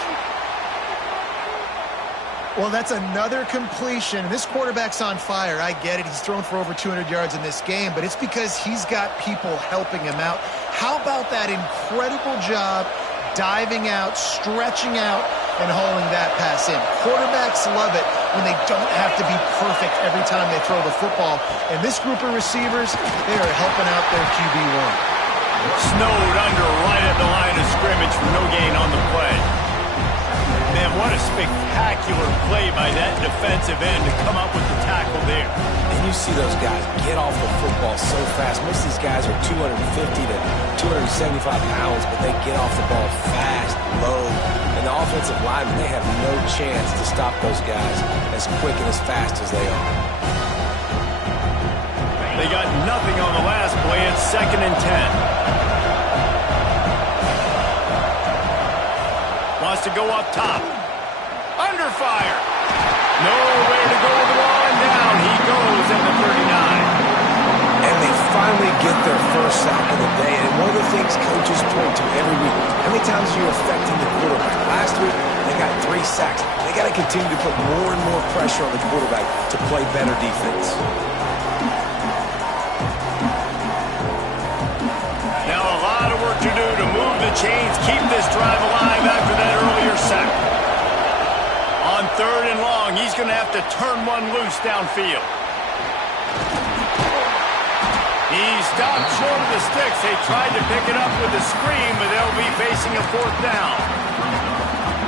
Well, that's another completion. This quarterback's on fire. I get it. He's thrown for over 200 yards in this game, but it's because he's got people helping him out. How about that incredible job diving out, stretching out, and hauling that pass in? Quarterbacks love it when they don't have to be perfect every time they throw the football. And this group of receivers, they are helping out their QB1. Snowed under right at the line of scrimmage for no gain on the play. Man, what a spectacular play by that defensive end to come up with the tackle there. And you see those guys get off the football so fast. Most of these guys are 250 to 275 pounds, but they get off the ball fast, low. And the offensive linemen, they have no chance to stop those guys as quick and as fast as they are. They got nothing on the last play. It's 2nd and 10. Wants to go up top. Under fire. Nowhere to go with the ball, and down he goes at the 39. And they finally get their first sack of the day. And one of the things coaches point to every week, how many times are you affecting the quarterback? Last week, they got 3 sacks. They got to continue to put more and more pressure on the quarterback to play better defense. Now a lot of work to do to move the chains, keep this drive alive after that earlier sack. On 3rd and long, he's going to have to turn one loose downfield. He stopped short of the sticks. They tried to pick it up with a screen, but they'll be facing a 4th down.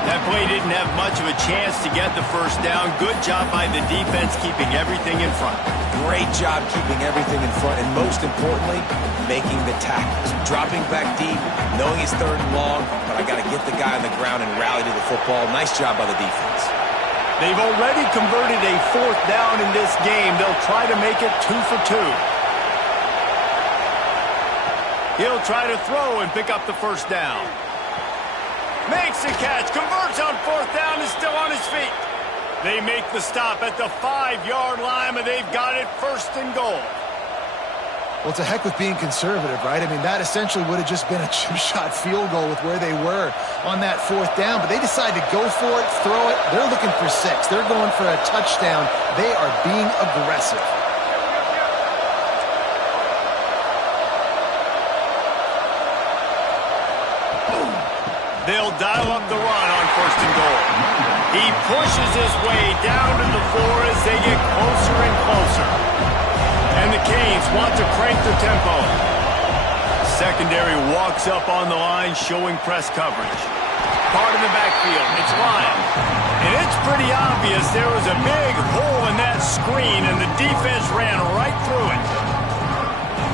That play didn't have much of a chance to get the first down. Good job by the defense keeping everything in front. Great job keeping everything in front, and most importantly, making the tackles. Dropping back deep, knowing it's 3rd and long, but I got to get the guy on the ground and rally to the football. Nice job by the defense. They've already converted a 4th down in this game. They'll try to make it 2 for 2. He'll try to throw and pick up the first down. Makes the catch, converts on 4th down, is still on his feet. They make the stop at the 5-yard line, and they've got it 1st and goal. Well, it's a heck with being conservative, right? I mean, that essentially would have just been a 2-shot field goal with where they were on that 4th down, but they decide to go for it, throw it. They're looking for 6. They're going for a touchdown. They are being aggressive. They'll dial up the run on 1st and goal. He pushes his way down to the floor as they get closer and closer. And the Canes want to crank the tempo. Secondary walks up on the line, showing press coverage. Part of the backfield, it's Lyon. And it's pretty obvious there was a big hole in that screen, and the defense ran right through it.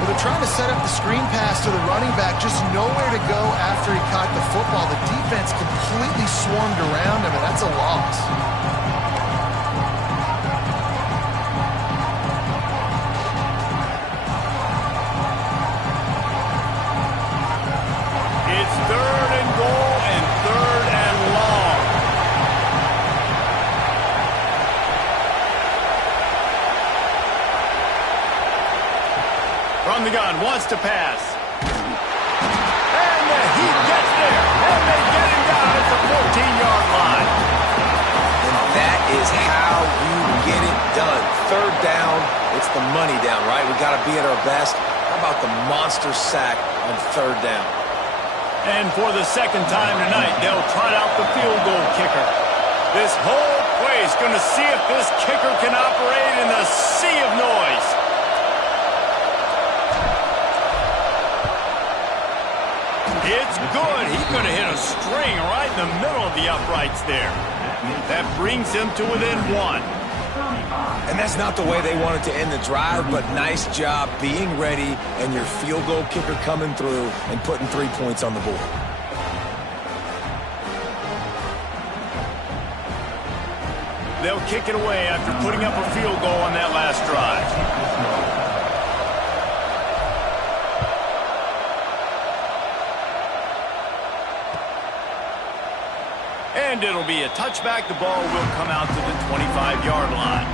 Well, they're trying to set up the screen pass to the running back, just nowhere to go after he caught the football. The defense completely swarmed around him, and that's a loss. It's 3rd and goal and 3rd and long. From the gun, wants to pass. And he gets there. And they get him down at the 14-yard line. And that is how you get it done. 3rd down, it's the money down, right? We got to be at our best. How about the monster sack on 3rd down? And for the 2nd time tonight, they'll trot out the field goal kicker. This whole place going to see if this kicker can operate in the sea of noise. It's good. He's going to hit a string right in the middle of the uprights there. That brings him to within 1. And that's not the way they wanted to end the drive, but nice job being ready and your field goal kicker coming through and putting 3 points on the board. They'll kick it away after putting up a field goal on that last drive. And it'll be a touchback. The ball will come out to the 25-yard line.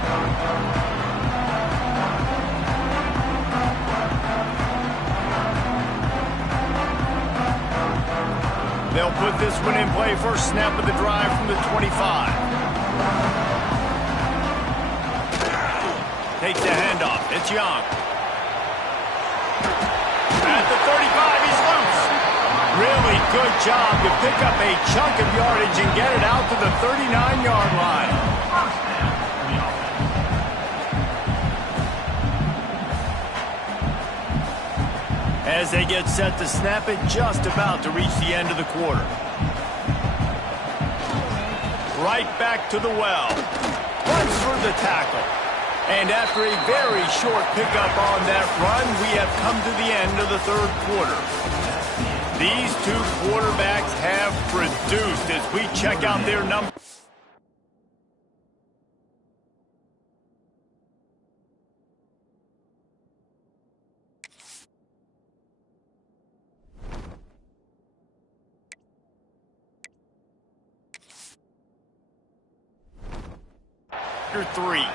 They'll put this one in play. First snap of the drive from the 25. Takes the handoff. It's Young. At the 35, he's loose. Really good job to pick up a chunk of yardage and get it out to the 39-yard line. As they get set to snap it, just about to reach the end of the quarter. Right back to the well. Runs through the tackle. And after a very short pickup on that run, we have come to the end of the third quarter. These two quarterbacks have produced as we check out their numbers. Three.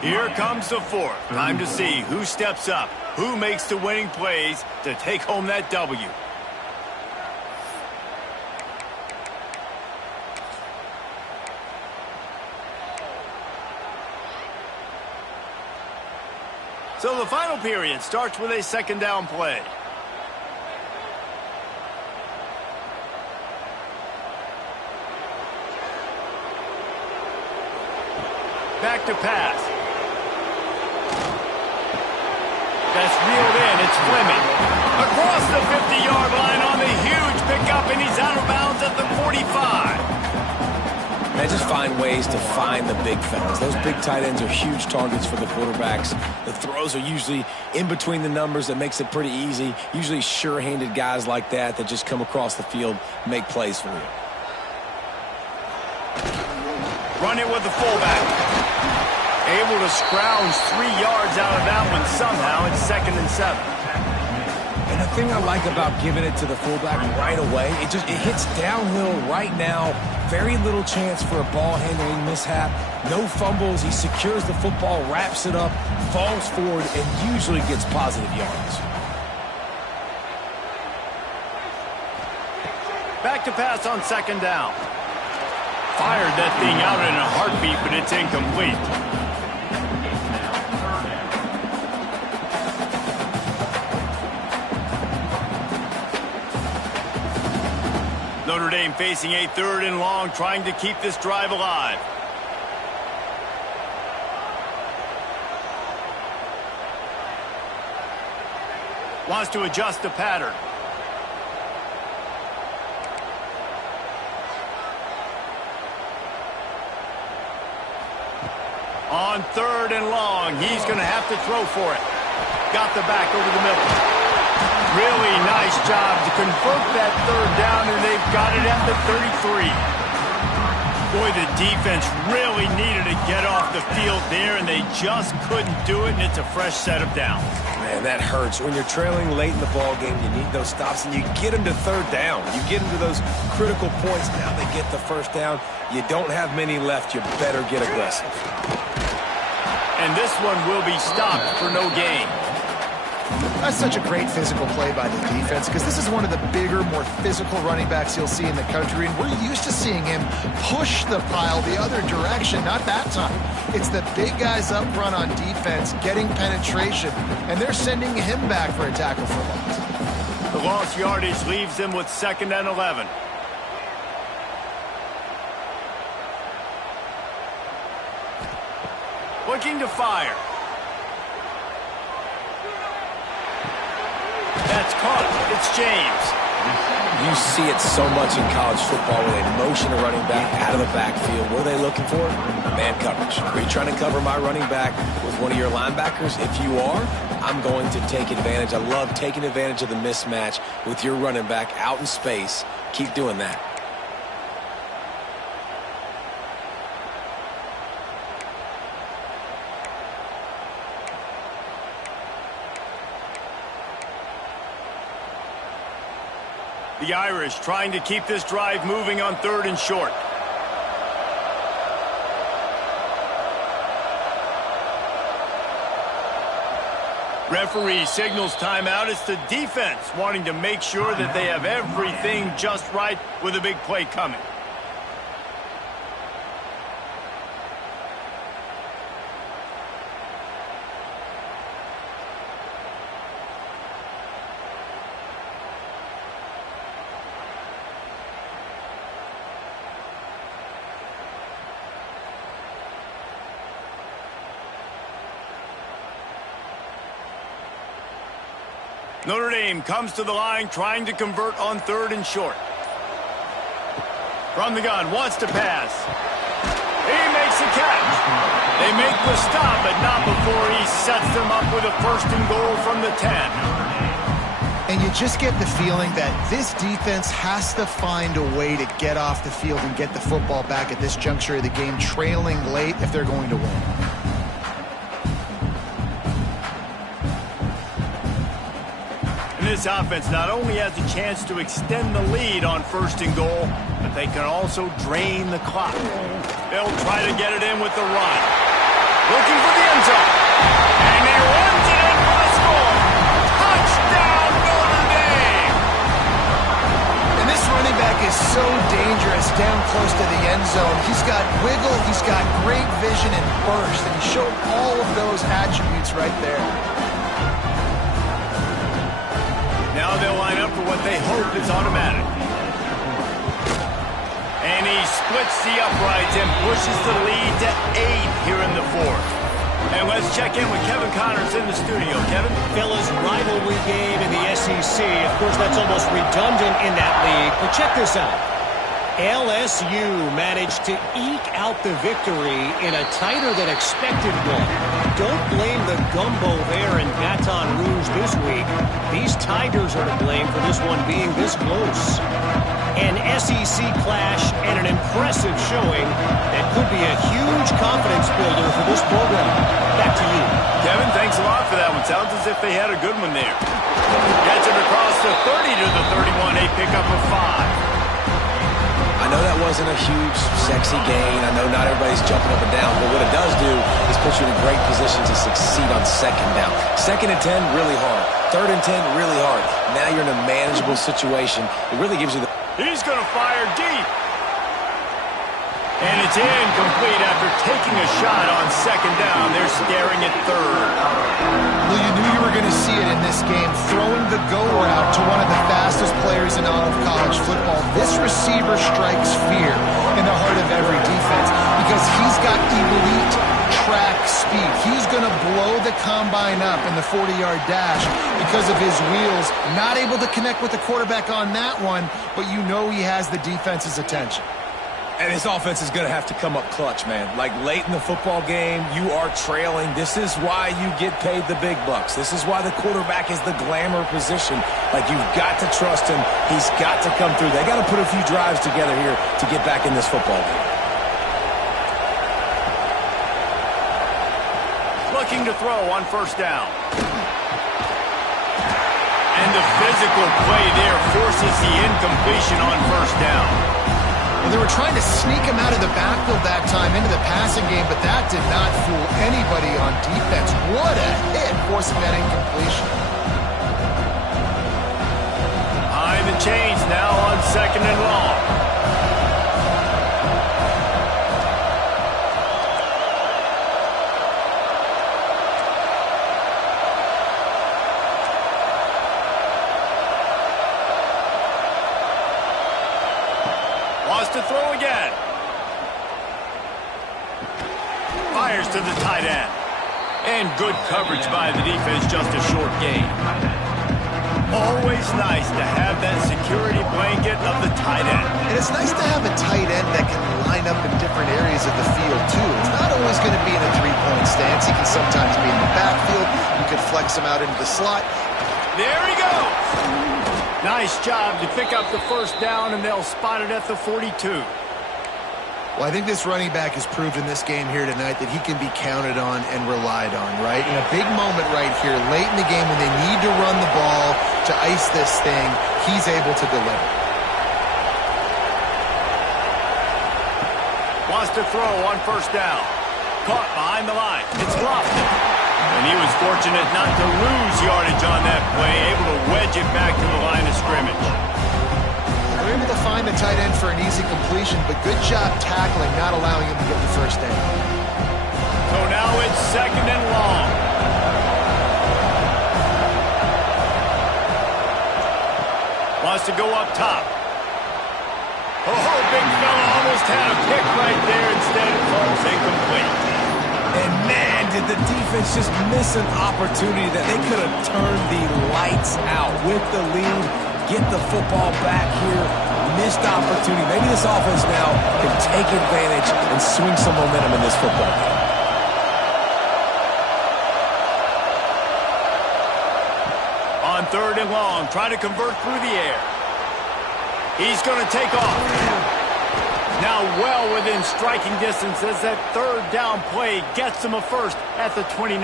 Here comes the fourth. Time to see who steps up, who makes the winning plays to take home that W. So the final period starts with a second down play. Back to pass. That's reeled in. It's Fleming. Across the 50-yard line on the huge pickup, and he's out of bounds at the 45. They just find ways to find the big fellas. Those big tight ends are huge targets for the quarterbacks. The throws are usually in between the numbers. That makes it pretty easy. Usually sure-handed guys like that just come across the field, make plays for you. Run it with the fullback. Able to scrounge 3 yards out of that one somehow. It's 2nd and 7. And the thing I like about giving it to the fullback right away, it hits downhill right now. Very little chance for a ball handling mishap. No fumbles. He secures the football, wraps it up, falls forward, and usually gets positive yards. Back to pass on 2nd down. Fired that thing out in a heartbeat, but it's incomplete. Notre Dame facing a 3rd and long, trying to keep this drive alive. Wants to adjust the pattern. On 3rd and long, he's going to have to throw for it. Got the back over the middle. Really nice job to convert that 3rd down, and they've got it at the 33. Boy, the defense really needed to get off the field there, and they just couldn't do it, and it's a fresh set of downs. Man, that hurts. When you're trailing late in the ball game, you need those stops, and you get them to 3rd down. You get them to those critical points. Now they get the 1st down. You don't have many left. You better get aggressive. And this one will be stopped for no gain. That's such a great physical play by the defense because this is one of the bigger, more physical running backs you'll see in the country, and we're used to seeing him push the pile the other direction. Not that time. It's the big guys up front on defense getting penetration, and they're sending him back for a tackle for loss. The lost yardage leaves them with 2nd and 11. Looking to fire. That's caught. It's James. You see it so much in college football where they motion a running back out of the backfield. What are they looking for? Man coverage. Are you trying to cover my running back with one of your linebackers? If you are, I'm going to take advantage. I love taking advantage of the mismatch with your running back out in space. Keep doing that. The Irish trying to keep this drive moving on 3rd and short. Referee signals timeout. It's the defense wanting to make sure that they have everything just right with a big play coming. Notre Dame comes to the line trying to convert on 3rd and short. From the gun, wants to pass. He makes the catch. They make the stop, but not before he sets them up with a 1st and goal from the 10. And you just get the feeling that this defense has to find a way to get off the field and get the football back at this juncture of the game, trailing late if they're going to win. This offense not only has a chance to extend the lead on 1st and goal, but they can also drain the clock. They'll try to get it in with the run. Looking for the end zone. And he runs it in for the score. Touchdown, Notre Dame! And this running back is so dangerous down close to the end zone. He's got wiggle, he's got great vision and burst, and he showed all of those attributes right there. Now they'll line up for what they hope is automatic. And he splits the uprights and pushes the lead to 8 here in the 4th. And let's check in with Kevin Connors in the studio. Kevin? Fellas, rivalry game in the SEC. Of course, that's almost redundant in that league. But check this out. LSU managed to eke out the victory in a tighter than expected one. Don't blame the gumbo there in Baton Rouge this week. These Tigers are to blame for this one being this close. An SEC clash and an impressive showing that could be a huge confidence builder for this program. Back to you. Kevin, thanks a lot for that one. Sounds as if they had a good one there. Gets it across the 30 to the 31. A pickup of 5. I know that wasn't a huge, sexy gain. I know not everybody's jumping up and down, but what it does do is put you in a great position to succeed on 2nd down. 2nd and 10, really hard. 3rd and 10, really hard. Now you're in a manageable situation. It really gives you the... He's going to fire deep. And it's incomplete after taking a shot on 2nd down. They're staring at 3rd. Well, you knew you were going to see it in this game, throwing the go route to one of the fastest players in all of college football. This receiver strikes fear in the heart of every defense because he's got elite track speed. He's going to blow the combine up in the 40-yard dash because of his wheels. Not able to connect with the quarterback on that one, but you know he has the defense's attention. And his offense is going to have to come up clutch, man. Like late in the football game, you are trailing. This is why you get paid the big bucks. This is why the quarterback is the glamour position. Like, you've got to trust him. He's got to come through. They got to put a few drives together here to get back in this football game. Looking to throw on 1st down. And the physical play there forces the incompletion on 1st down. Well, they were trying to sneak him out of the backfield that time into the passing game, but that did not fool anybody on defense. What a hit, forcing that incompletion. Behind the chains now on 2nd and long. To throw again. Fires to the tight end. And good coverage by the defense, just a short gain. Always nice to have that security blanket of the tight end. And it's nice to have a tight end that can line up in different areas of the field, too. It's not always going to be in a three-point stance. He can sometimes be in the backfield. You could flex him out into the slot. There he goes. Nice job to pick up the first down, and they'll spot it at the 42. Well, I think this running back has proved in this game here tonight that he can be counted on and relied on, right? In a big moment right here, late in the game when they need to run the ball to ice this thing, he's able to deliver. Wants to throw on first down. Caught behind the line. It's Lofton. And he was fortunate not to lose yardage on that play, able to wedge it back to the line of scrimmage. They're able to find the tight end for an easy completion, but good job tackling, not allowing him to get the first down. So now it's second and long. Wants to go up top. Oh, big fella almost had a pick right there. Instead, it falls incomplete. And man, did the defense just miss an opportunity that they could have turned the lights out with the lead. Get the football back here. Missed opportunity. Maybe this offense now can take advantage and swing some momentum in this football game. On third and long, trying to convert through the air. He's going to take off. Now well within striking distance as that third down play gets him a first at the 29.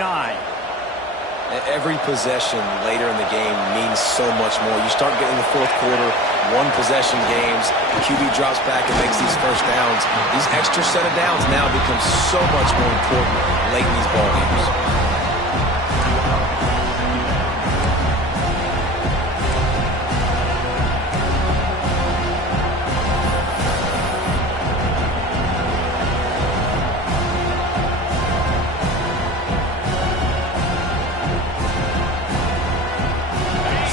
Every possession later in the game means so much more. You start getting the fourth quarter, one-possession games, the QB drops back and makes these first downs. These extra set of downs now become so much more important late in these ball games.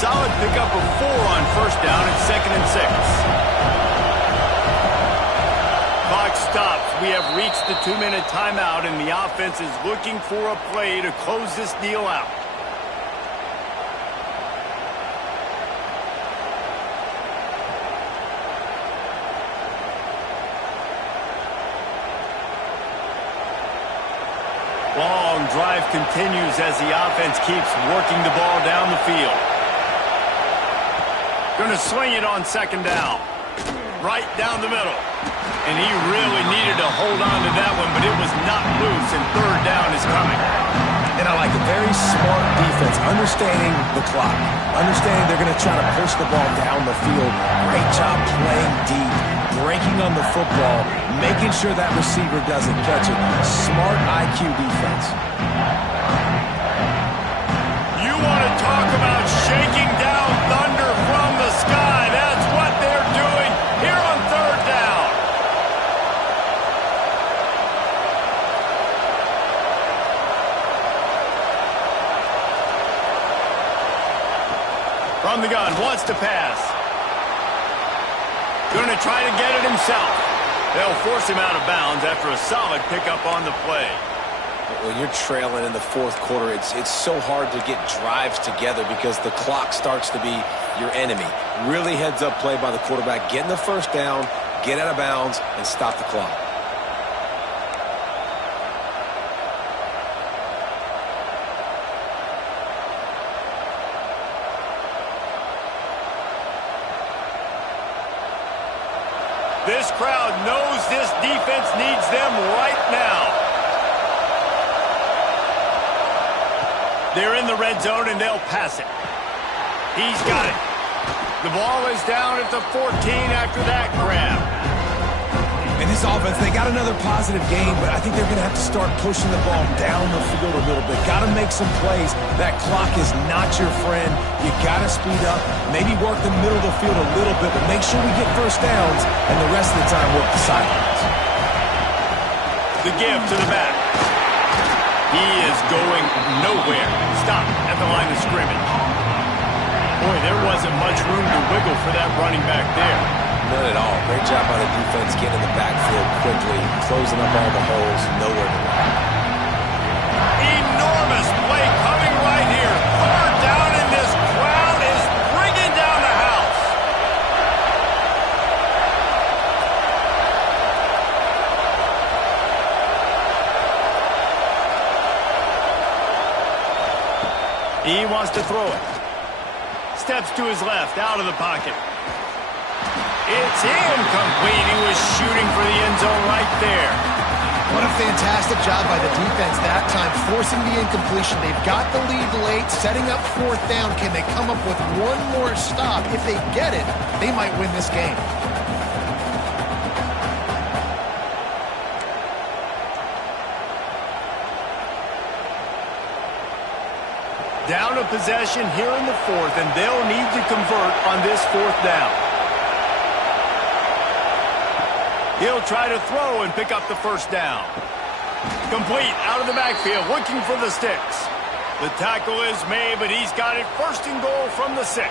Solid pickup of 4 on first down at 2nd and 6. Clock stops. We have reached the 2-minute timeout, and the offense is looking for a play to close this deal out. Long drive continues as the offense keeps working the ball down the field. Going to swing it on second down. Right down the middle. And he really needed to hold on to that one, but it was not loose, and third down is coming. And I like a very smart defense, understanding the clock, understanding they're going to try to push the ball down the field. Great job playing deep, breaking on the football, making sure that receiver doesn't catch it. Smart IQ defense. You want to talk about shaking down thunder from the sky. That's what they're doing here on third down. From the gun, wants to pass. Going to try to get it himself. They'll force him out of bounds after a solid pickup on the play. When you're trailing in the fourth quarter, it's so hard to get drives together because the clock starts to be your enemy. Really heads-up play by the quarterback. Getting the first down, get out of bounds, and stop the clock. This crowd knows this defense needs them right now. They're in the red zone, and they'll pass it. He's got it. The ball is down at the 14 after that grab. And this offense, they got another positive game, but I think they're going to have to start pushing the ball down the field a little bit. Got to make some plays. That clock is not your friend. You got to speed up, maybe work the middle of the field a little bit, but make sure we get first downs, and the rest of the time work the sidelines. The give to the back. He is going nowhere. Stop at the line of scrimmage. Boy, there wasn't much room to wiggle for that running back there. None at all. Great job by the defense getting in the backfield quickly, closing up all the holes, nowhere to go. Enormous play coming right here. Third down, and this crowd is He wants to throw it. Steps to his left, out of the pocket. It's incomplete. He was shooting for the end zone right there. What a fantastic job by the defense that time, forcing the incompletion. They've got the lead late, setting up fourth down. Can they come up with one more stop? If they get it, they might win this game. Down a possession here in the fourth, and they'll need to convert on this fourth down. He'll try to throw and pick up the first down. Complete out of the backfield, looking for the sticks. The tackle is made, but he's got it first and goal from the 6.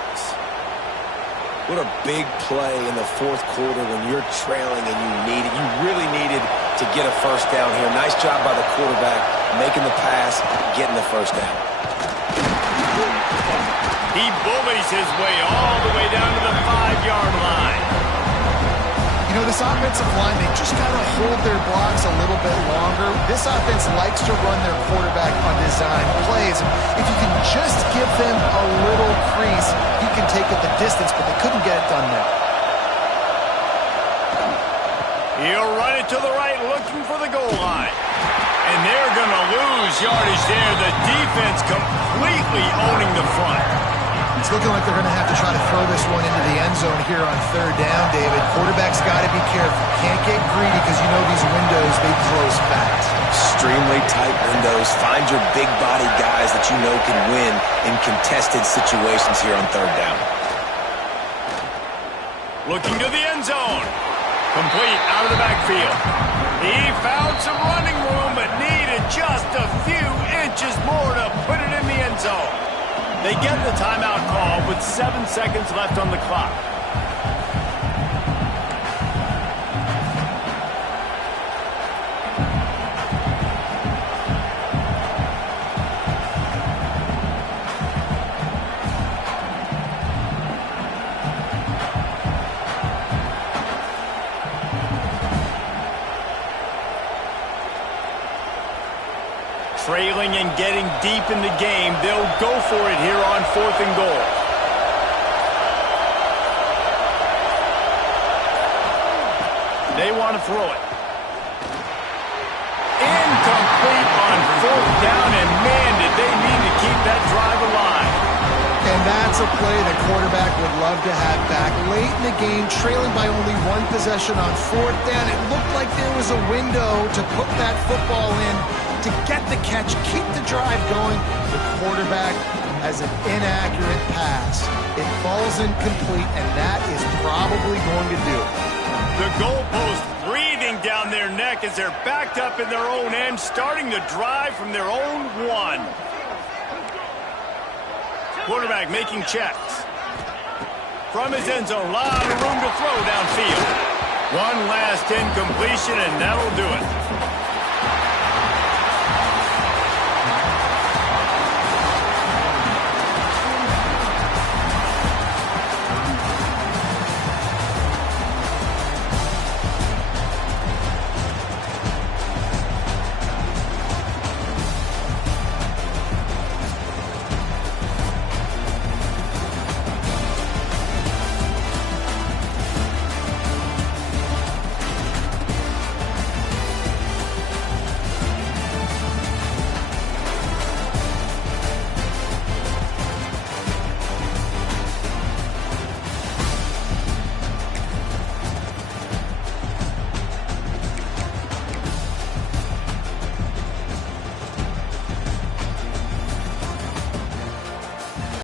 What a big play in the fourth quarter when you're trailing and you really needed to get a first down here. Nice job by the quarterback, making the pass, getting the first down. He bullies his way all the way down to the 5-yard line. You know, this offensive line, they just got to hold their blocks a little bit longer. This offense likes to run their quarterback on design plays. If you can just give them a little crease, you can take it the distance, but they couldn't get it done there. He'll run it to the right, looking for the goal line. And they're going to lose yardage there. The defense completely owning the front. It's looking like they're going to have to try to throw this one into the end zone here on third down, David. Quarterback's got to be careful. Can't get greedy because you know these windows, they close fast. Extremely tight windows. Find your big body guys that you know can win in contested situations here on third down. Looking to the end zone. Complete out of the backfield. He found some running room, but needed just a few inches more to put it in the end zone. They get the timeout call with 7 seconds left on the clock. Trailing and getting deep in the game, they'll go for it here on 4th and goal. They want to throw it. Incomplete on 4th down, and man, did they need to keep that drive alive. And that's a play the quarterback would love to have back. Late in the game, trailing by only one possession on 4th down, it looked like there was a window to put that football in, to get the catch, keep the drive going. The quarterback has an inaccurate pass. It falls incomplete, and that is probably going to do it. The goalpost breathing down their neck as they're backed up in their own end, starting the drive from their own 1. Quarterback making checks. From his end zone, a lot of room to throw downfield. One last incompletion, and that'll do it.